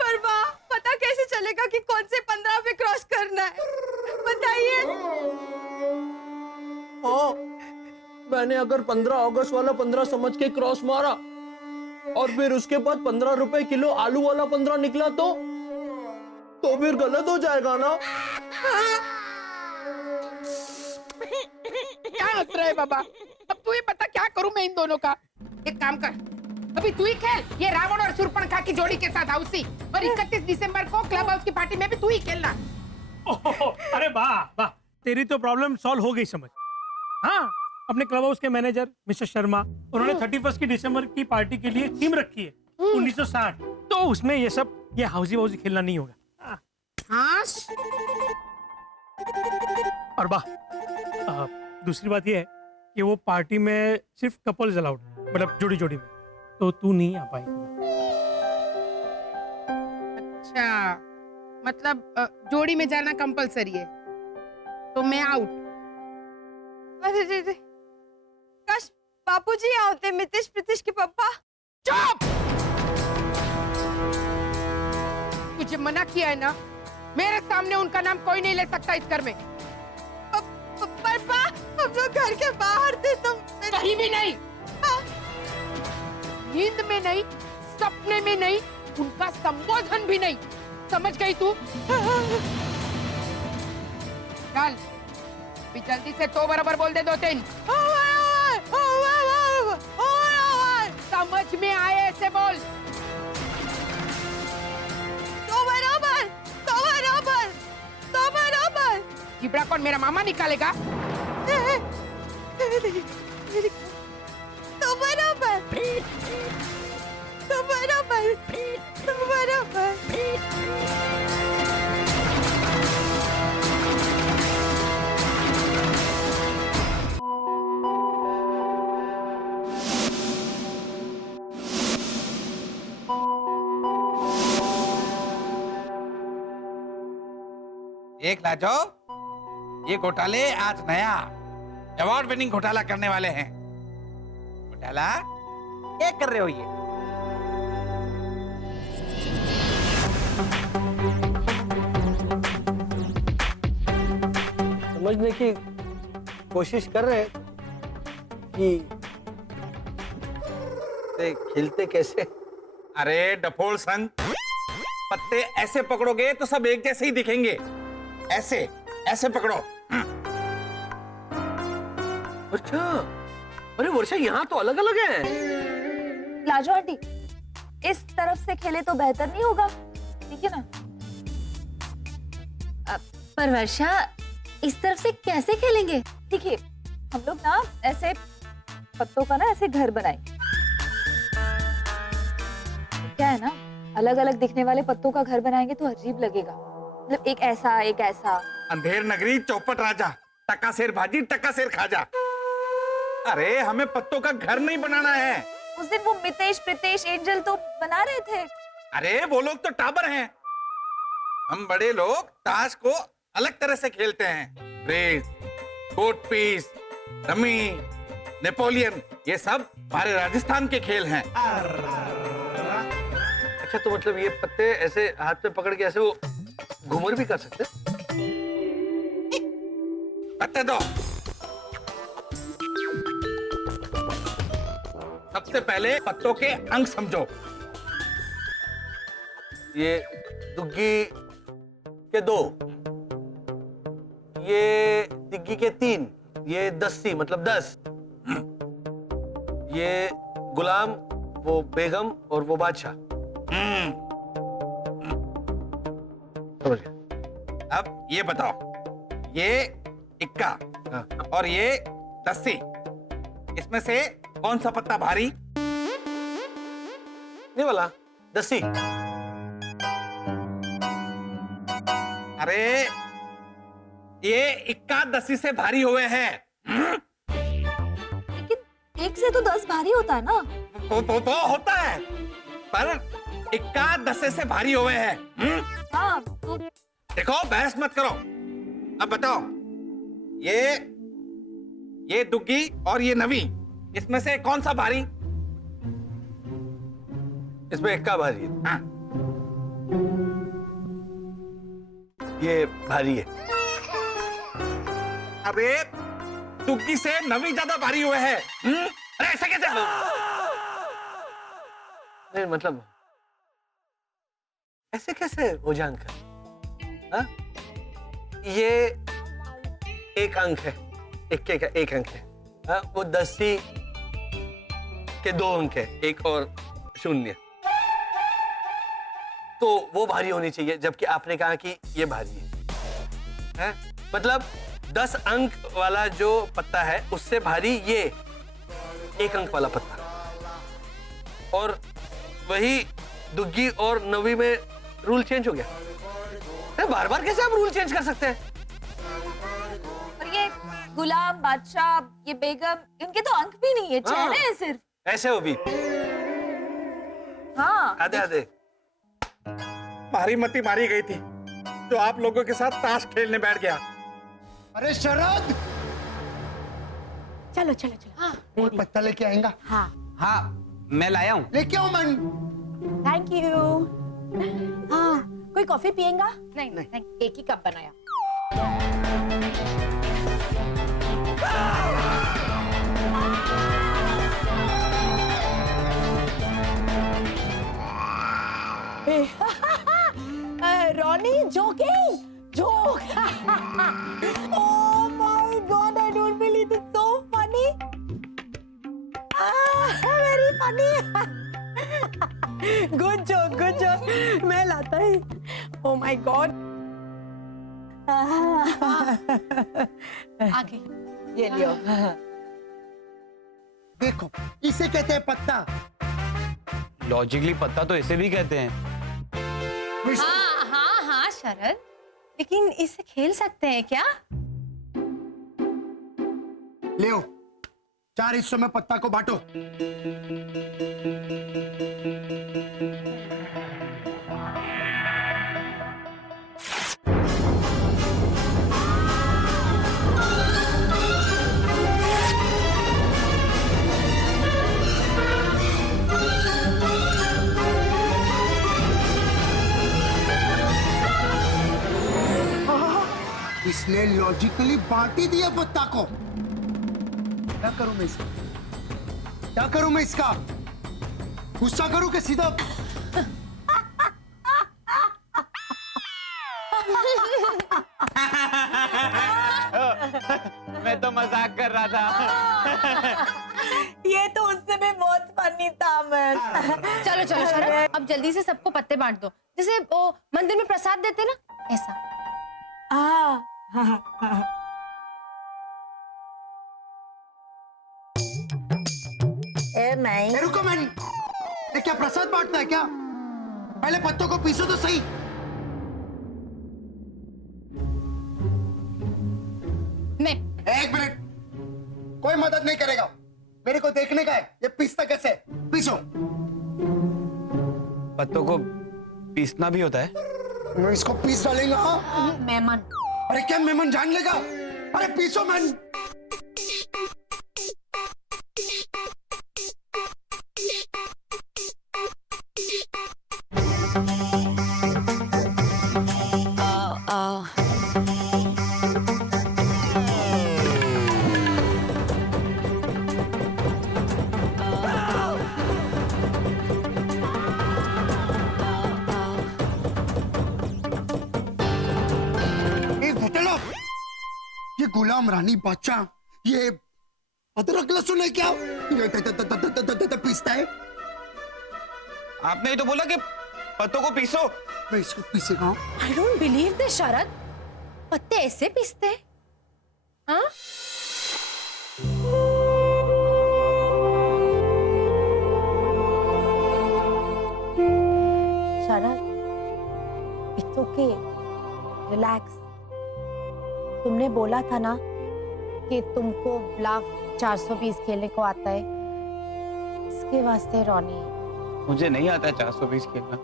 पर माँ, पता कैसे चलेगा कि कौन से 15 पे क्रॉस करना है? बताइए। मैंने अगर 15 अगस्त वाला 15 समझ के क्रॉस मारा और फिर उसके बाद 15 रुपए किलो आलू वाला 15 निकला तो फिर गलत हो जाएगा ना? क्या हंस रहा है बाबा? अब तू ही बता क्या करूं मैं इन दोनों का? एक काम कर, अभी तू ही खेल ये रावण और शूर्पणखा की जोड़ी के साथ हाउसी, और 31 दिसंबर को क्लब हाउस की पार्टी में भी तू ही खेलना। अरे वाह, तेरी तो प्रॉब्लम सॉल्व हो गई समझ। हाँ, अपने क्लब हाउस के मैनेजर मिस्टर शर्मा, उन्होंने 31 की दिसंबर की पार्टी के लिए थीम रखी है 1960, तो उसमें ये सब ये हाउसी खेलना नहीं होगा। हाँ। और दूसरी बात ये है कि वो पार्टी में सिर्फ कपल्स अलाउड, मतलब जोड़ी जोड़ी में, तो तू नहीं आ पाएगी। अच्छा, मतलब जोड़ी में जाना कंपलसरी है, तो मैं आउट। अरे काश बापूजी होते, मितिश के पापा। चुप! तुझे मना किया है ना, मेरे सामने उनका नाम कोई नहीं ले सकता इस घर में। पापा, हम लोग घर के बाहर थे तो कहीं भी नहीं, नींद में नहीं, सपने में नहीं, उनका संबोधन भी नहीं, समझ गई तू? चल, जल्दी से तो बराबर बोल दे 2-3। समझ में आए ऐसे बोल। तो बराबर, तो बराबर, तो बराबर। चिपड़ा कौन मेरा मामा निकालेगा? तो बराबर, तो बराबर, तो बराबर। एक लाजो, ये घोटाले आज नया अवार्ड विनिंग घोटाला करने वाले हैं। घोटाला क्या कर रहे हो ये? समझने की कोशिश कर रहे हैं कि ते खेलते कैसे। अरे डफोल संग, पत्ते ऐसे पकड़ोगे तो सब एक जैसे ही दिखेंगे। ऐसे ऐसे पकड़ो। अच्छा, अरे वर्षा यहाँ तो अलग अलग है। लाजो आंटी, इस तरफ से खेले तो बेहतर नहीं होगा? ठीक है ना? पर वर्षा, इस तरफ से कैसे खेलेंगे? देखिए, हम लोग ना ऐसे पत्तों का ना ऐसे घर बनाएंगे। क्या है ना, अलग अलग दिखने वाले पत्तों का घर बनाएंगे तो अजीब लगेगा। मतलब एक ऐसा, एक ऐसा। अंधेर नगरी चौपट राजा, टक्का शेर भाजी टक्का शेर खाजा। अरे हमें पत्तों का घर नहीं बनाना है। उस दिन वो मितेश, प्रितेश, एंजल तो बना रहे थे। अरे वो लोग तो टाबर हैं। हम बड़े लोग ताश को अलग तरह से खेलते हैं। Race, court piece, rummy, Napoleon, ये सब हमारे राजस्थान के खेल हैं। अच्छा, तो मतलब ये पत्ते ऐसे हाथ में पकड़ के ऐसे वो घूमर भी कर सकते? पत्ते दो। सबसे पहले पत्तों के अंग समझो। ये दुग्गी के 2, ये दिग्गी के 3, ये दस्ती मतलब 10, ये गुलाम, वो बेगम और वो बादशाह। समझ गया। अब ये बताओ, ये इक्का और ये दस्ती, इसमें से कौन सा पत्ता भारी? नहीं वाला दस्ती। अरे ये इक्का दस्ती से भारी हुए हैं। लेकिन एक से तो 10 भारी होता है ना? वो होता है, पर इक्का 10 से भारी हुए हैं। हाँ, तो देखो, बहस मत करो। अब बताओ, ये दुग्गी और ये नवी, इसमें से कौन सा भारी? इसमें इक्का भारी है। हाँ। ये भारी है। अरे दुग्गी से नवी ज्यादा भारी हुए हैं। अरे ऐसा कैसे? नहीं मतलब ऐसे कैसे हो जाए अंकल? हाँ? ये एक अंक है, इक्के का एक अंक है। हाँ? वो दस्ती के 2 अंक है, 1 और 0, तो वो भारी होनी चाहिए, जबकि आपने कहा कि ये भारी है। मतलब 10 अंक वाला जो पत्ता है उससे भारी ये 1 अंक वाला पत्ता। और वही दुग्गी और नवी में रूल चेंज हो गया। बार बार कैसे आप रूल चेंज कर सकते हैं? और ये गुलाम, बादशाह, ये बेगम, इनके तो अंक भी नहीं है, चेहरे हैं सिर्फ। ऐसे हो भी। हाँ, आधे आधे। मारी मती मारी गई थी जो आप लोगों के साथ ताश खेलने बैठ गया। अरे शरद, चलो चलो चलो। हाँ, कोई पत्ता लेके आएगा? हाँ हाँ, मैं लाया हूँ। लेके आओ मन। Thank you. हाँ, कोई कॉफी पिएगा? नहीं नहीं, एक ही कप बनाया। Ronnie, joking, joke. Oh my God, I don't believe it's so funny. Very funny. Good joke मैं लाता है। Oh my God. आगे ये लियो। देखो इसे कहते हैं पत्ता। लॉजिकली पत्ता तो इसे भी कहते हैं। हाँ हाँ हाँ शरद, लेकिन इसे खेल सकते हैं क्या? ले 4 हिस्सों में पत्ता को बांटो। इसने लॉजिकली बांट ही दिया पत्ता को। क्या करूं मैं इसका? क्या करूं मैं इसका? गुस्सा करूं कि सीधा? मैं तो मजाक कर रहा था। ये तो उससे भी बहुत फनी था मैं। चलो चलो शरद, अब जल्दी से सबको पत्ते बांट दो, जैसे वो मंदिर में प्रसाद देते ना, ऐसा। मैं रुको मैन, ये क्या प्रसाद बांटना है क्या? पहले पत्तों को पीसो तो सही। मैं 1 मिनट, कोई मदद नहीं करेगा। मेरे को देखने का है ये पीसता कैसे। पीसो। पत्तों को पीसना भी होता है? मैं इसको पीस डालेंगा। हाँ? मेमन। अरे क्या मेमन जान लेगा? अरे पीसो मैन। ये गुलाम रानी बादशाह ये अदरक लहसुन है क्या? पीसता है। आपने ही तो बोला कि पत्तों को पीसो। मैं इसको पीसेगा। आई डोंट बिलीव दिस शरद, पत्ते ऐसे पीसते हैं? हाँ? शरद, इट्स ओके, रिलैक्स। तुमने बोला था ना कि तुमको ब्लफ 420 खेलने को आता है, इसके वास्ते रोनी। मुझे नहीं आता 420 खेलना,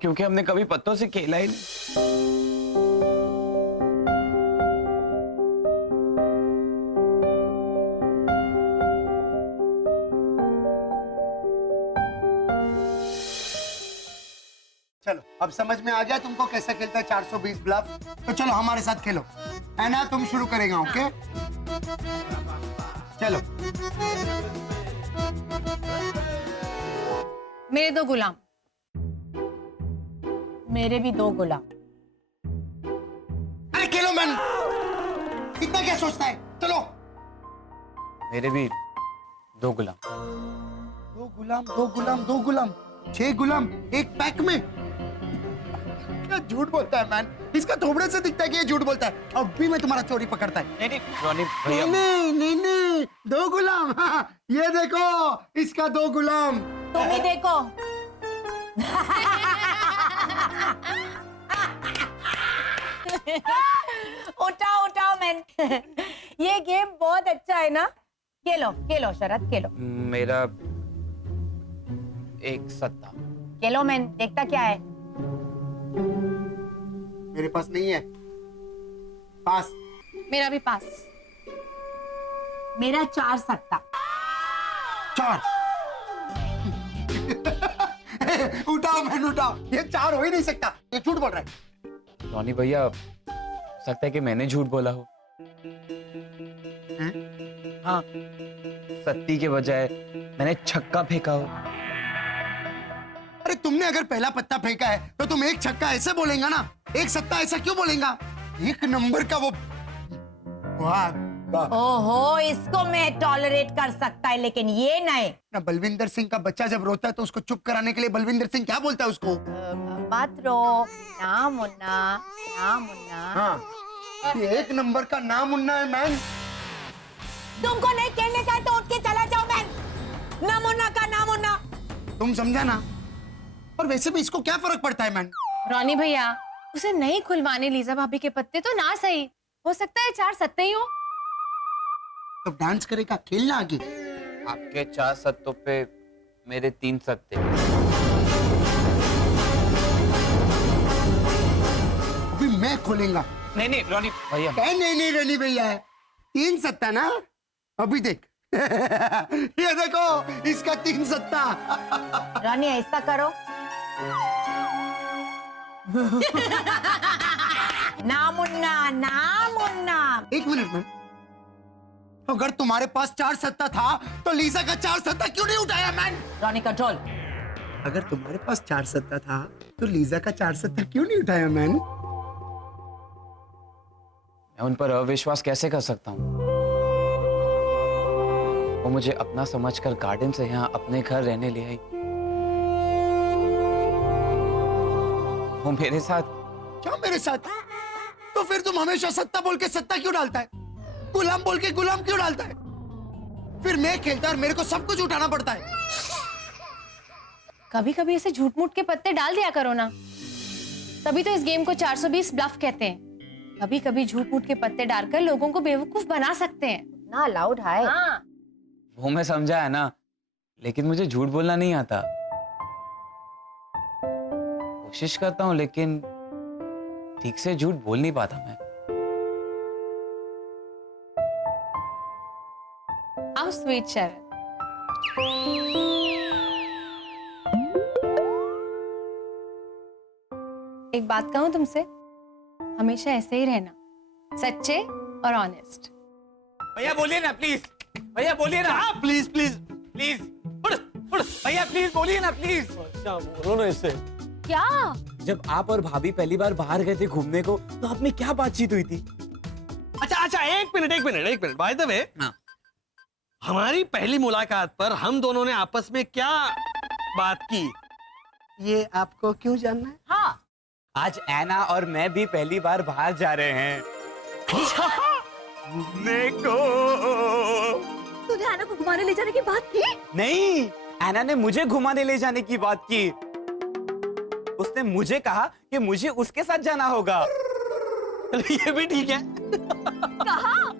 क्योंकि हमने कभी पत्तों से खेला ही नहीं। चलो अब समझ में आ गया तुमको कैसे खेलता है 420 ब्लफ। तो चलो हमारे साथ खेलो, है ना? तुम शुरू करेगा, ओके? चलो। मेरे 2 गुलाम। मेरे भी 2 गुलाम। अरे खेलो मैन, इतना क्या सोचता है? चलो। मेरे भी 2 गुलाम। 2 गुलाम 2 गुलाम 2 गुलाम 6 गुलाम एक पैक में। क्या झूठ बोलता है मैन? इसका थोबड़े से दिखता है कि ये झूठ बोलता है। अब भी मैं तुम्हारा चोरी पकड़ता है। नहीं रॉनी भैया, नहीं 2 गुलाम। हाँ, ये देखो इसका 2 गुलाम। तुम ही देखो। उठाओ मैन। ये गेम बहुत अच्छा है ना? खेलो शरद, खेलो। मेरा एक सत्ता। खेलो मैन, देखता क्या है? मेरे पास नहीं है। पास। मेरा भी पास। मेरा 4 सत्ता। 4। उठाओ मैन उठाओ, ये 4 हो ही नहीं सकता, ये झूठ बोल रहा है। रॉनी भैया, हो सकता है कि मैंने झूठ बोला हो। हाँ, सत्ती के बजाय मैंने छक्का फेंका हो। अरे तुमने अगर पहला पत्ता फेंका है तो तुम एक छक्का ऐसे बोलेगा ना, एक सत्ता ऐसा क्यों बोलेगा? 1 नंबर का वो वाह ओहो, इसको मैं टॉलरेट कर सकता है, लेकिन ये नहीं। ना बलविंदर सिंह का बच्चा जब रोता है तो उसको चुप कराने के लिए बलविंदर सिंह क्या बोलता है उसको? मत रो, ना मुन्ना, ना मुन्ना। हाँ, ये एक नंबर का ना मुन्ना है मैन। तुमको नहीं खेलने का है तो उठ के चला जाओ मैन। ना मुन्ना का ना मुन्ना। तुम समझा ना? और वैसे भी इसको क्या फर्क पड़ता है मैन? रॉनी भैया, उसे नहीं खुलवाने लीजा भाभी के पत्ते तो ना सही, हो सकता है 4 सत्ते ही हो। तो डांस करेगा, खेलना आगे। आपके 4 सत्तों पे मेरे 3 सत्ते। अभी मैं खोलेगा। नहीं नहीं रॉनी भैया, नहीं रनी भैया है, 3 सत्ता ना। अभी देख ये देखो, इसका 3 सत्ता। रानी ऐसा करो। ना मुन्ना, ना मुन्ना। एक मिनट में, अगर तुम्हारे पास 4 सत्ता था तो लीजा का 4 सत्ता क्यों नहीं उठाया मैन? रानी कंट्रोल। अगर तुम्हारे पास 4 सत्ता था तो लीजा का 4 सत्ता क्यों नहीं उठाया मैन? मैं उन पर अविश्वास कैसे कर सकता हूँ? वो मुझे अपना समझकर गार्डन से यहाँ अपने घर रहने ले आई। वो मेरे साथ। क्या मेरे साथ? तो फिर तुम हमेशा सत्ता बोल के सत्ता क्यों डालता है? गुलाम बोल के गुलाम क्यों डालता है? फिर मैं खेलता और मेरे को सब कुछ उठाना पड़ता है। कभी कभी ऐसे झूठ मूठ के पत्ते डाल दिया करो ना, तभी तो इस गेम को 420 ब्लफ कहते हैं। कभी कभी झूठ मूठ के पत्ते डालकर लोगों को बेवकूफ बना सकते हैं। ना अलाउड है। हाँ। वो मैं समझा है ना, लेकिन मुझे झूठ बोलना नहीं आता। कोशिश करता हूँ लेकिन ठीक से झूठ बोल नहीं पाता मैं। How sweet, शरद। एक बात कहूं तुमसे, हमेशा ऐसे ही रहना, सच्चे और ऑनेस्ट। भैया बोलिए ना प्लीज, भैया बोलिए ना। प्लीज प्लीज प्लीज, भैया प्लीज बोलिए ना प्लीज। अच्छा, बोलो ना इससे। क्या? जब आप और भाभी पहली बार बाहर गए थे घूमने को, तो आप में क्या बातचीत हुई थी? अच्छा, एक मिनट बाय द वे, हमारी पहली मुलाकात पर हम दोनों ने आपस में क्या बात की, ये आपको क्यों जानना है? हाँ। आज ऐना और मैं भी पहली बार बाहर जा रहे हैं घूमने को। तूने ऐना को घुमाने ले जाने की बात की? नहीं, ऐना ने मुझे घुमाने ले जाने की बात की। उसने मुझे कहा कि मुझे उसके साथ जाना होगा। ये भी ठीक है। कहाँ?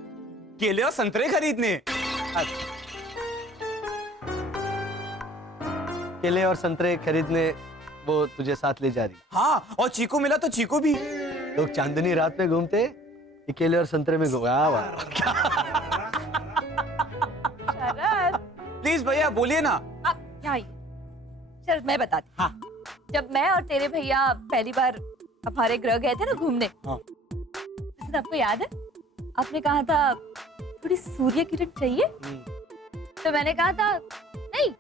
केले और संतरे खरीदने। केले और संतरे खरीदने वो तुझे साथ ले जा रही। हाँ, और चीकू मिला तो चीकू भी। लोग चांदनी रात में घूमते, ये केले और संतरे में घूमा। शरद, प्लीज भैया बोलिए ना। अब क्या ये? शरद, मैं बताती। हाँ। जब मैं और तेरे भैया पहली बार हमारे ग्रह गए थे ना घूमने, हाँ। आपको याद है? आपने कहा था थोड़ी सूर्य किरण चाहिए, तो मैंने कहा था नहीं,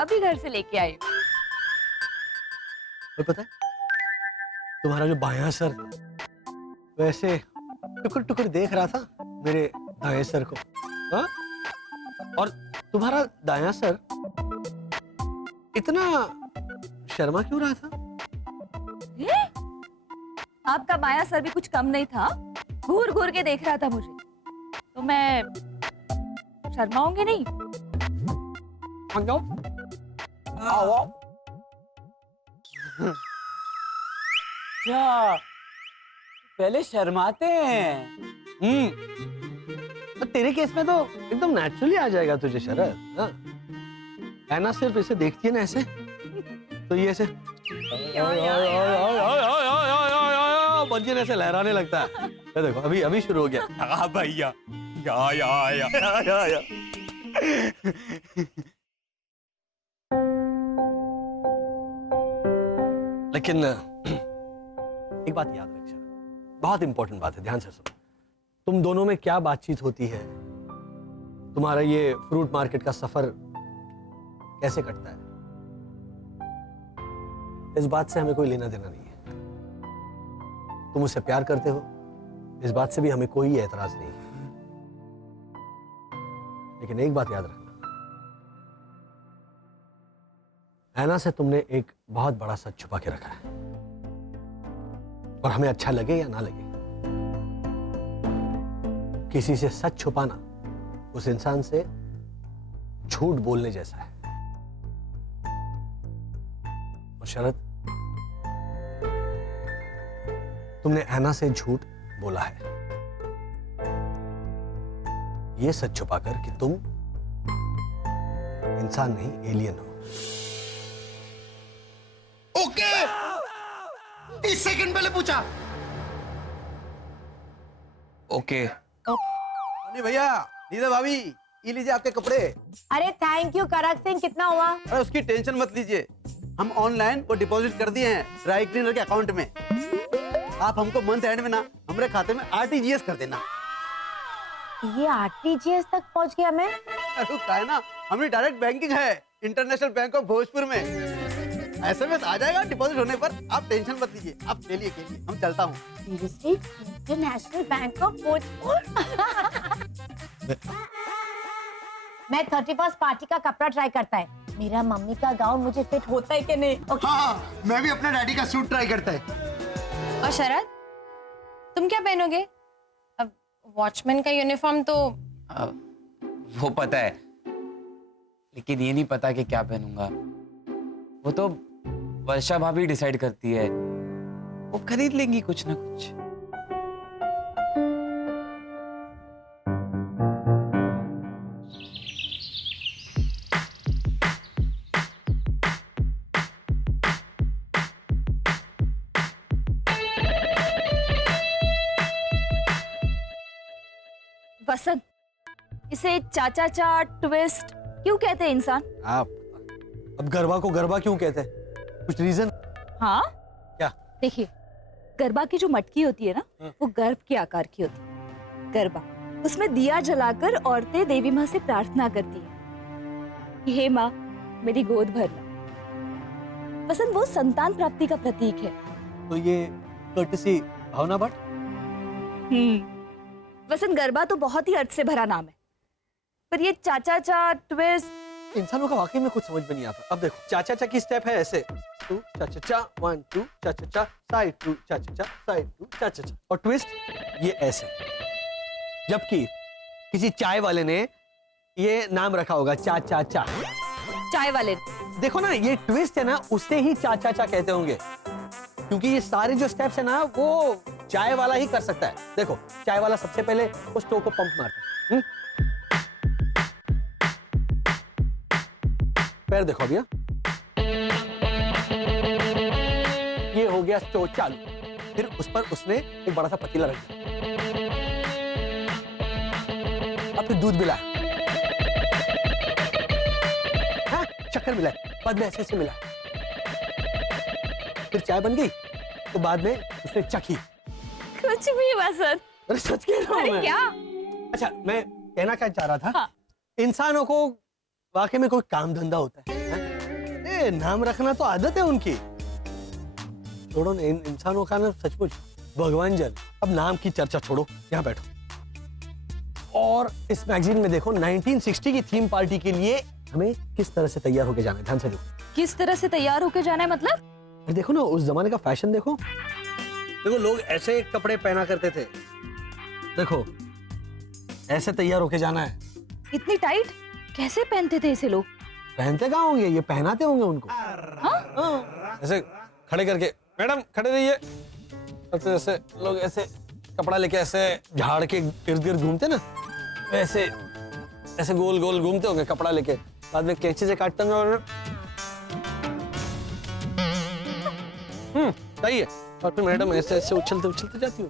अभी घर से लेके आई। और पता है, तुम्हारा जो बायां सर था, वैसे टुकुर टुकुर देख रहा था मेरे दाएं सर को। हाँ? और तुम्हारा दायां सर इतना शर्मा क्यों रहा था? आपका बायां सर भी कुछ कम नहीं था, घूर घूर के देख रहा था मुझे, तो मैं शर्माऊंगी नहीं। क्या पहले शर्माते हैं? तो तेरे केस में तो एकदम नेचुरली आ जाएगा तुझे शरद। हाँ? ऐना सिर्फ इसे देखती है ना ऐसे, तो ये ऐसे बंजन ऐसे लहराने लगता है। ये देखो अभी शुरू हो गया। हाँ भैया, या। लेकिन एक बात याद रख शरद, बहुत इंपॉर्टेंट बात है, ध्यान से सुनो। तुम दोनों में क्या बातचीत होती है, तुम्हारा ये फ्रूट मार्केट का सफर कैसे कटता है, इस बात से हमें कोई लेना देना नहीं है। तुम उससे प्यार करते हो, इस बात से भी हमें कोई एतराज नहीं है। लेकिन एक बात याद रखना, ऐना से तुमने एक बहुत बड़ा सच छुपा के रखा है, और हमें अच्छा लगे या ना लगे, किसी से सच छुपाना उस इंसान से झूठ बोलने जैसा है। और शरद, तुमने ऐना से झूठ बोला है, ये सच छुपाकर कि तुम इंसान नहीं एलियन हो। ओके 30 सेकंड पहले पूछा। ओके अरे भैया, लीजिए भाभी, ये लीजिए आपके कपड़े। अरे थैंक यू करक सिंह, कितना हुआ? अरे उसकी टेंशन मत लीजिए, हम ऑनलाइन वो डिपॉजिट कर दिए हैं ड्राई क्लीनर के अकाउंट में। आप हमको मंथ एंड में ना हमारे खाते में आरटीजीएस कर देना। ये आरटीजीएस तक पहुंच गया मैं? अरे क्या है ना, हमारी डायरेक्ट बैंकिंग है इंटरनेशनल बैंक ऑफ भोजपुर में। एसएमएस आ जाएगा डिपॉजिट होने पर, आप टेंशन मत लीजिए। आप खेलिए खेलिए, हम चलता हूँ। Seriously? International bank of Bhojpur? मैं 31st पार्टी का कपड़ा ट्राई करता है। मेरा मम्मी का गाउन मुझे फिट होता है कि नहीं? Okay. हाँ, मैं भी अपने डैडी का सूट ट्राई करता है। और शरद, तुम क्या पहनोगे? अब वॉचमैन का यूनिफॉर्म तो वो पता है, लेकिन ये नहीं पता कि क्या पहनूंगा। वो तो वर्षा भाभी डिसाइड करती है, वो खरीद लेंगी कुछ ना कुछ। वसंत, इसे चाचा चा ट्विस्ट क्यों कहते हैं इंसान? आप अब गरबा को गरबा क्यों कहते हैं? कुछ रीजन? हाँ, क्या? देखिए, गरबा की जो मटकी होती है ना, वो गर्भ के आकार की होती है। गरबा, उसमें दिया जलाकर औरतें देवी माँ से प्रार्थना करती है, हे माँ मेरी गोद भरना। वसंत, वो संतान प्राप्ति का प्रतीक है। तो ये कर्टसी भावना भट्ट? वसंत, गरबा तो बहुत ही अर्थ से भरा नाम है, पर ये चाचा चा ट्विस्ट इंसानों का वाकई में कुछ समझ में नहीं आता। अब देखो, चाचा चा की स्टेप है ऐसे, 2 चाचा चा 1 2 चाचा चा साइड 2 चाचा चा साइड 2 चाचा चा, और ट्विस्ट ये ऐसे। जबकि किसी चाय वाले ने ये नाम रखा होगा, चा चा चा। चाय वाले, देखो ना, ये ट्विस्ट है ना, उससे ही चा चा चा कहते होंगे, क्योंकि ये सारे जो स्टेप्स है ना वो चाय वाला ही कर सकता है। देखो, चाय वाला सबसे पहले उस स्टोव को पंप मारता है। पैर देखो भैया, ये हो गया स्टोव चालू। फिर उस पर उसने एक बड़ा सा पतीला रख दिया, अब फिर दूध मिलाया, हाँ, शक्कर मिलाया, बाद में ऐसे मिला, फिर चाय बन गई। तो बाद में उसने चखी। कुछ भी वसंत। अरे सच कह रहा हूं अरे मैं। क्या? अच्छा, मैं कहना क्या चाह रहा था, हाँ। इंसानों को वाकई में कोई काम धंधा होता है? ए, नाम रखना तो आदत है उनकी। छोड़ो ना, इन इंसानों का ना सचमुच भगवान जन। अब नाम की चर्चा छोड़ो, यहाँ बैठो। और इस मैगजीन में देखो, 1960 की थीम पार्टी के लिए हमें किस तरह से तैयार होकर जाना है। ध्यान से देखो। किस तरह से तैयार होकर जाना है मतलब? देखो ना, उस जमाने का फैशन देखो। देखो, लोग ऐसे कपड़े पहना करते थे। देखो, ऐसे तैयार होके जाना है। इतनी टाइट कैसे पहनते थे इसे लोग? पहनते कहाँ होंगे, ये पहनाते होंगे उनको। हाँ? ऐसे खड़े करके, मैडम खड़े रहिए। ऐसे ऐसे लोग ऐसे कपड़ा लेके ऐसे झाड़ के इर्द गिर्द घूमते ना, वैसे ऐसे गोल गोल घूमते होंगे कपड़ा लेके, बाद में कैंची से काटते होंगे और सही है। और फिर मैडम ऐसे ऐसे उछलते उछलते जाती हो,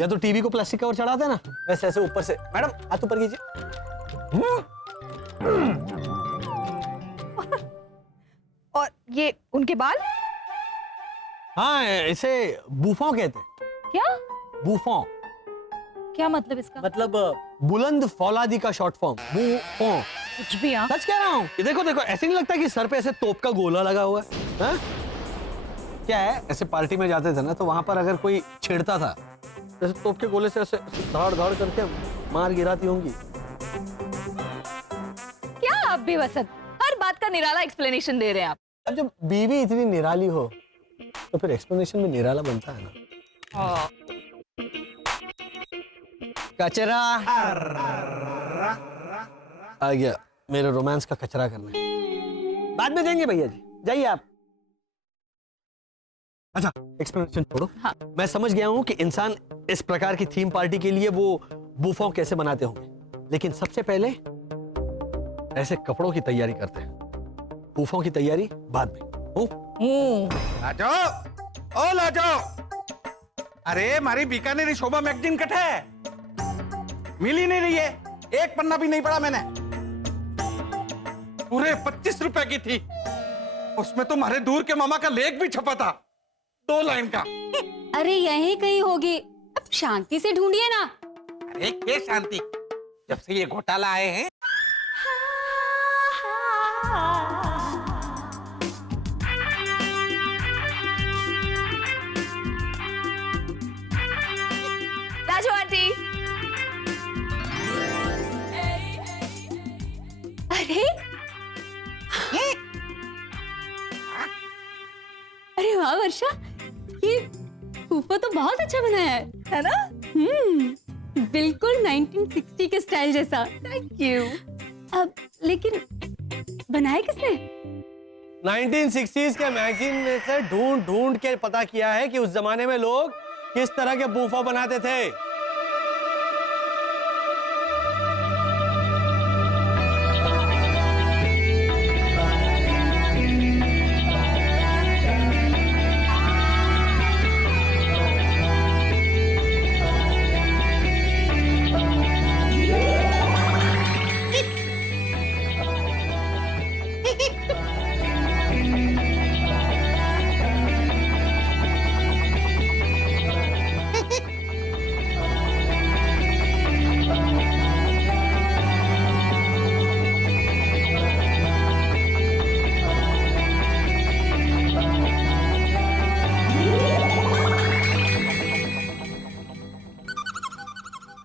या तो टीवी को प्लास्टिक कवर चढ़ाते ना, वैसे ऐसे ऊपर से, मैडम हाथ ऊपर कीजिए। और ये उनके बाल? हाँ, इसे बूफों कहते हैं। क्या? बूफों। क्या मतलब इसका? मतलब बुलंद फौलादी का शॉर्ट फॉर्म, बूफों। कुछ भी। हाँ, सच कह रहा हूँ। देखो देखो, ऐसे नहीं लगता कि सर पे ऐसे तोप का गोला लगा हुआ है? हाँ? क्या है, ऐसे पार्टी में जाते थे ना, तो वहां पर अगर कोई छेड़ता था, जैसे तोप के गोले से ऐसे धाड़ धाड़ करके मार गिराती होंगी। भी वसंत, हर बात का निराला एक्सप्लेनेशन दे रहे हैं आप। अब जब बीवी इतनी निराली हो तो फिर एक्सप्लेनेशन में निराला बनता है ना। कचरा आ गया, मेरे रोमांस का कचरा करना है। बाद में देंगे भैया जी, जाइए आप। अच्छा एक्सप्लेनेशन छोड़ो। हाँ। मैं समझ गया हूं कि इंसान इस प्रकार की थीम पार्टी के लिए वो बूफों कैसे बनाते होंगे, लेकिन सबसे पहले ऐसे कपड़ों की तैयारी करते हैं, बूफों की तैयारी बाद में। लाजो, ओ लाजो, अरे हमारी बीकानेरी शोभा मैगजीन कट है, मिल ही नहीं रही है, एक पन्ना भी नहीं पढ़ा मैंने। पूरे 25 रुपए की थी, उसमें तो हमारे दूर के मामा का लेख भी छपा था, 2 लाइन का। अरे यहीं कहीं होगी, अब शांति से ढूंढिए ना। अरे क्या शांति, जब से ये घोटाला आए हैं। राजू आंटी। अरे अरे वाह वर्षा, ये ऊपर तो बहुत अच्छा बनाया है ना? बिल्कुल 1960 के स्टाइल जैसा। Thank you. अब लेकिन बनाया किसने? 1960s के मैगजीन में से ढूंढ ढूंढ के पता किया है कि उस जमाने में लोग किस तरह के बूफा बनाते थे।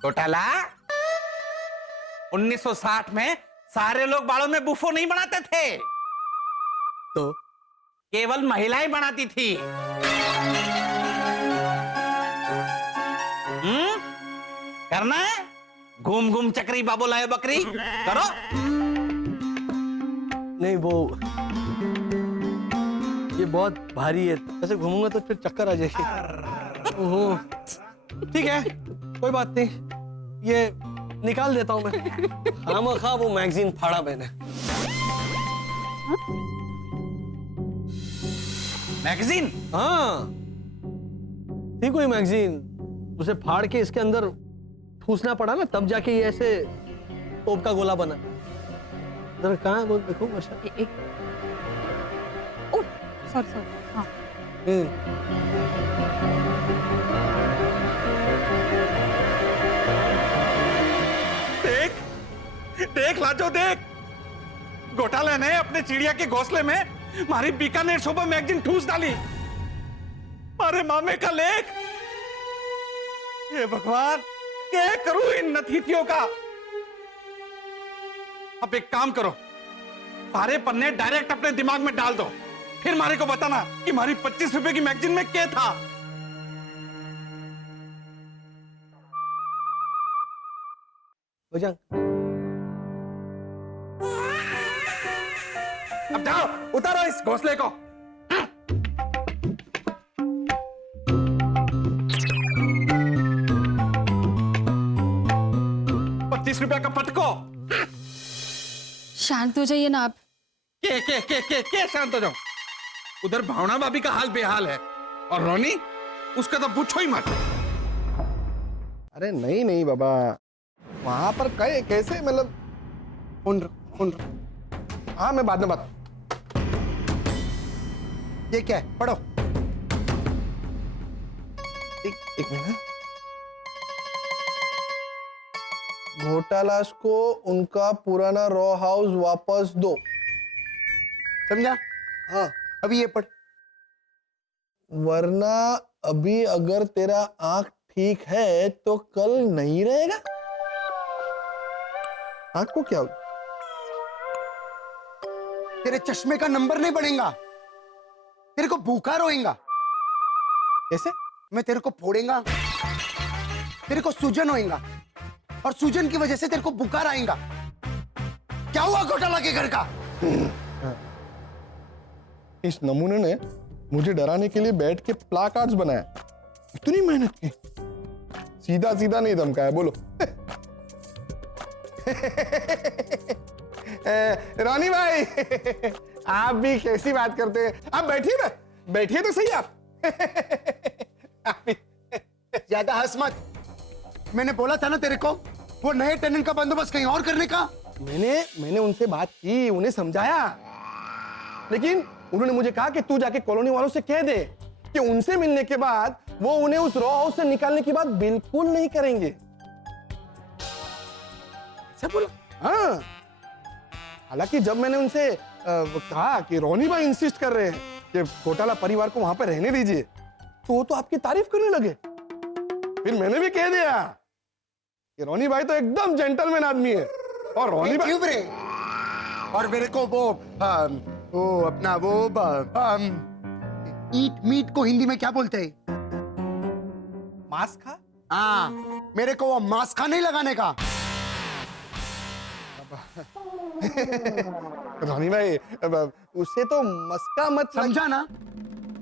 घोटाला 1960 में सारे लोग बालों में बुफो नहीं बनाते थे, तो केवल महिलाएं बनाती थी। करना है? घूम घूम चक्री बाबू लाए बकरी करो। नहीं, वो ये बहुत भारी है, ऐसे घूमूंगा तो फिर चक्कर आ जाएगी। ओहो, ठीक है कोई बात नहीं, ये निकाल देता हूं मैं। खामखा वो मैगजीन फाड़ा मैंने। मैगजीन? हाँ, थी कोई मैगजीन, उसे फाड़ के इसके अंदर ठूसना पड़ा ना, तब जाके ये ऐसे तोप का गोला बना। जरा कहाँ है वो देखो वर्षा। सॉरी हाँ। देख देख लाजो देख, घोटाले ने अपने चिड़िया के घोंसले में हमारी बीकानेर शोभा मैगजीन ठूस डाली, हमारे मामे का लेख। ये भगवान, क्या करूं इन नथीथियों का। अब एक काम करो, सारे पन्ने डायरेक्ट अपने दिमाग में डाल दो, फिर मारे को बताना कि हमारी 25 रुपए की मैगजीन में क्या था। बजंग, अब जाओ उतारो इस घोंसले को। 25 रुपए का पटको। शांत हो जाइए ना आप। के शांत हो जाओ। उधर भावना भाभी का हाल बेहाल है, और रोनी उसका तो पूछो ही मत। अरे नहीं नहीं बाबा, वहां पर कैसे मतलब हाँ मैं बाद में बात। ये क्या है, पढ़ो। एक मिनट। घोटालास को उनका पुराना रॉ हाउस वापस दो, समझा? हाँ, अभी ये पढ़। वरना अभी अगर तेरा आंख ठीक है तो कल नहीं रहेगा। आंख को क्या हो? तेरे चश्मे का नंबर नहीं बढ़ेगा, तेरे को भूखा रोएगा। कैसे? मैं तेरे को फोड़ेगा, तेरे को सूजन होएगा और सूजन की वजह से तेरे को बुखार आएगा। क्या हुआ घोटाला के घर का? इस नमूने ने मुझे डराने के लिए बैठ के प्लाकार्ड्स बनाया, इतनी मेहनत की, सीधा सीधा नहीं धमकाया। बोलो। रानी भाई, आप भी कैसी बात करते हैं? आप बैठिए ना, बैठिए तो सही आप। ज्यादा हंस मत। मैंने बोला था ना तेरे को वो नए टेनेंट का बंदोबस्त कहीं और करने का। मैंने उनसे बात की, उन्हें समझाया, लेकिन उन्होंने मुझे कहा कि तू जाके कॉलोनी वालों से कह दे कि उनसे मिलने के बाद वो उन्हें उस रॉ हाउस से निकालने की बात बिल्कुल नहीं करेंगे। सब बोला? हाँ। हालांकि जब मैंने उनसे कहा कि रोनी भाई इंसिस्ट कर रहे हैं कि घोटाला परिवार को वहां पर रहने दीजिए, तो वो तो आपकी तारीफ करने लगे। फिर मैंने भी कह दिया कि रोनी भाई तो एकदम जेंटलमैन आदमी है, और रोनी भाई क्यों रे? और मेरे को वो अपना वो ईट मीट को हिंदी में क्या बोलते हैं? मांस खा। हाँ, मेरे को वो मांस खा नहीं लगाने का। रोनी भाई, उसे तो मस्का मत समझा ना?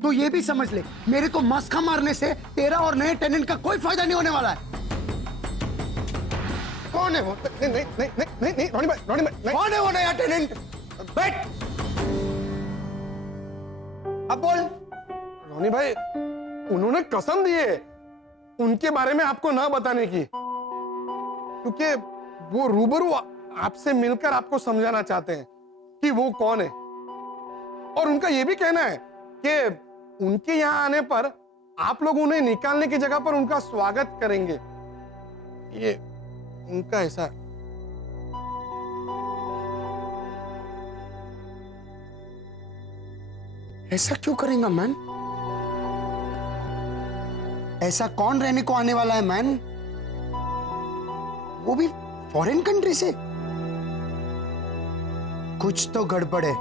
तो ये भी समझ ले, मेरे को मस्का मारने से तेरा और नए टेनेंट का कोई फायदा नहीं होने वाला है। कौन है वो? नहीं नहीं नहीं नहीं नहीं नहीं रोनी भाई, रोनी भाई नहीं। कौन है वो नया टेनेंट? बैठ। अब बोल। रोनी भाई, उन्होंने कसम दी है उनके बारे में आपको ना बताने की, क्योंकि वो रूबरू आपसे मिलकर आपको समझाना चाहते हैं कि वो कौन है। और उनका यह भी कहना है कि उनके यहां आने पर आप लोग उन्हें निकालने की जगह पर उनका स्वागत करेंगे। ये उनका ऐसा। ऐसा क्यों करेंगा मैन? ऐसा कौन रहने को आने वाला है मैन? वो भी फॉरेन कंट्री से। कुछ तो गड़बड़ है।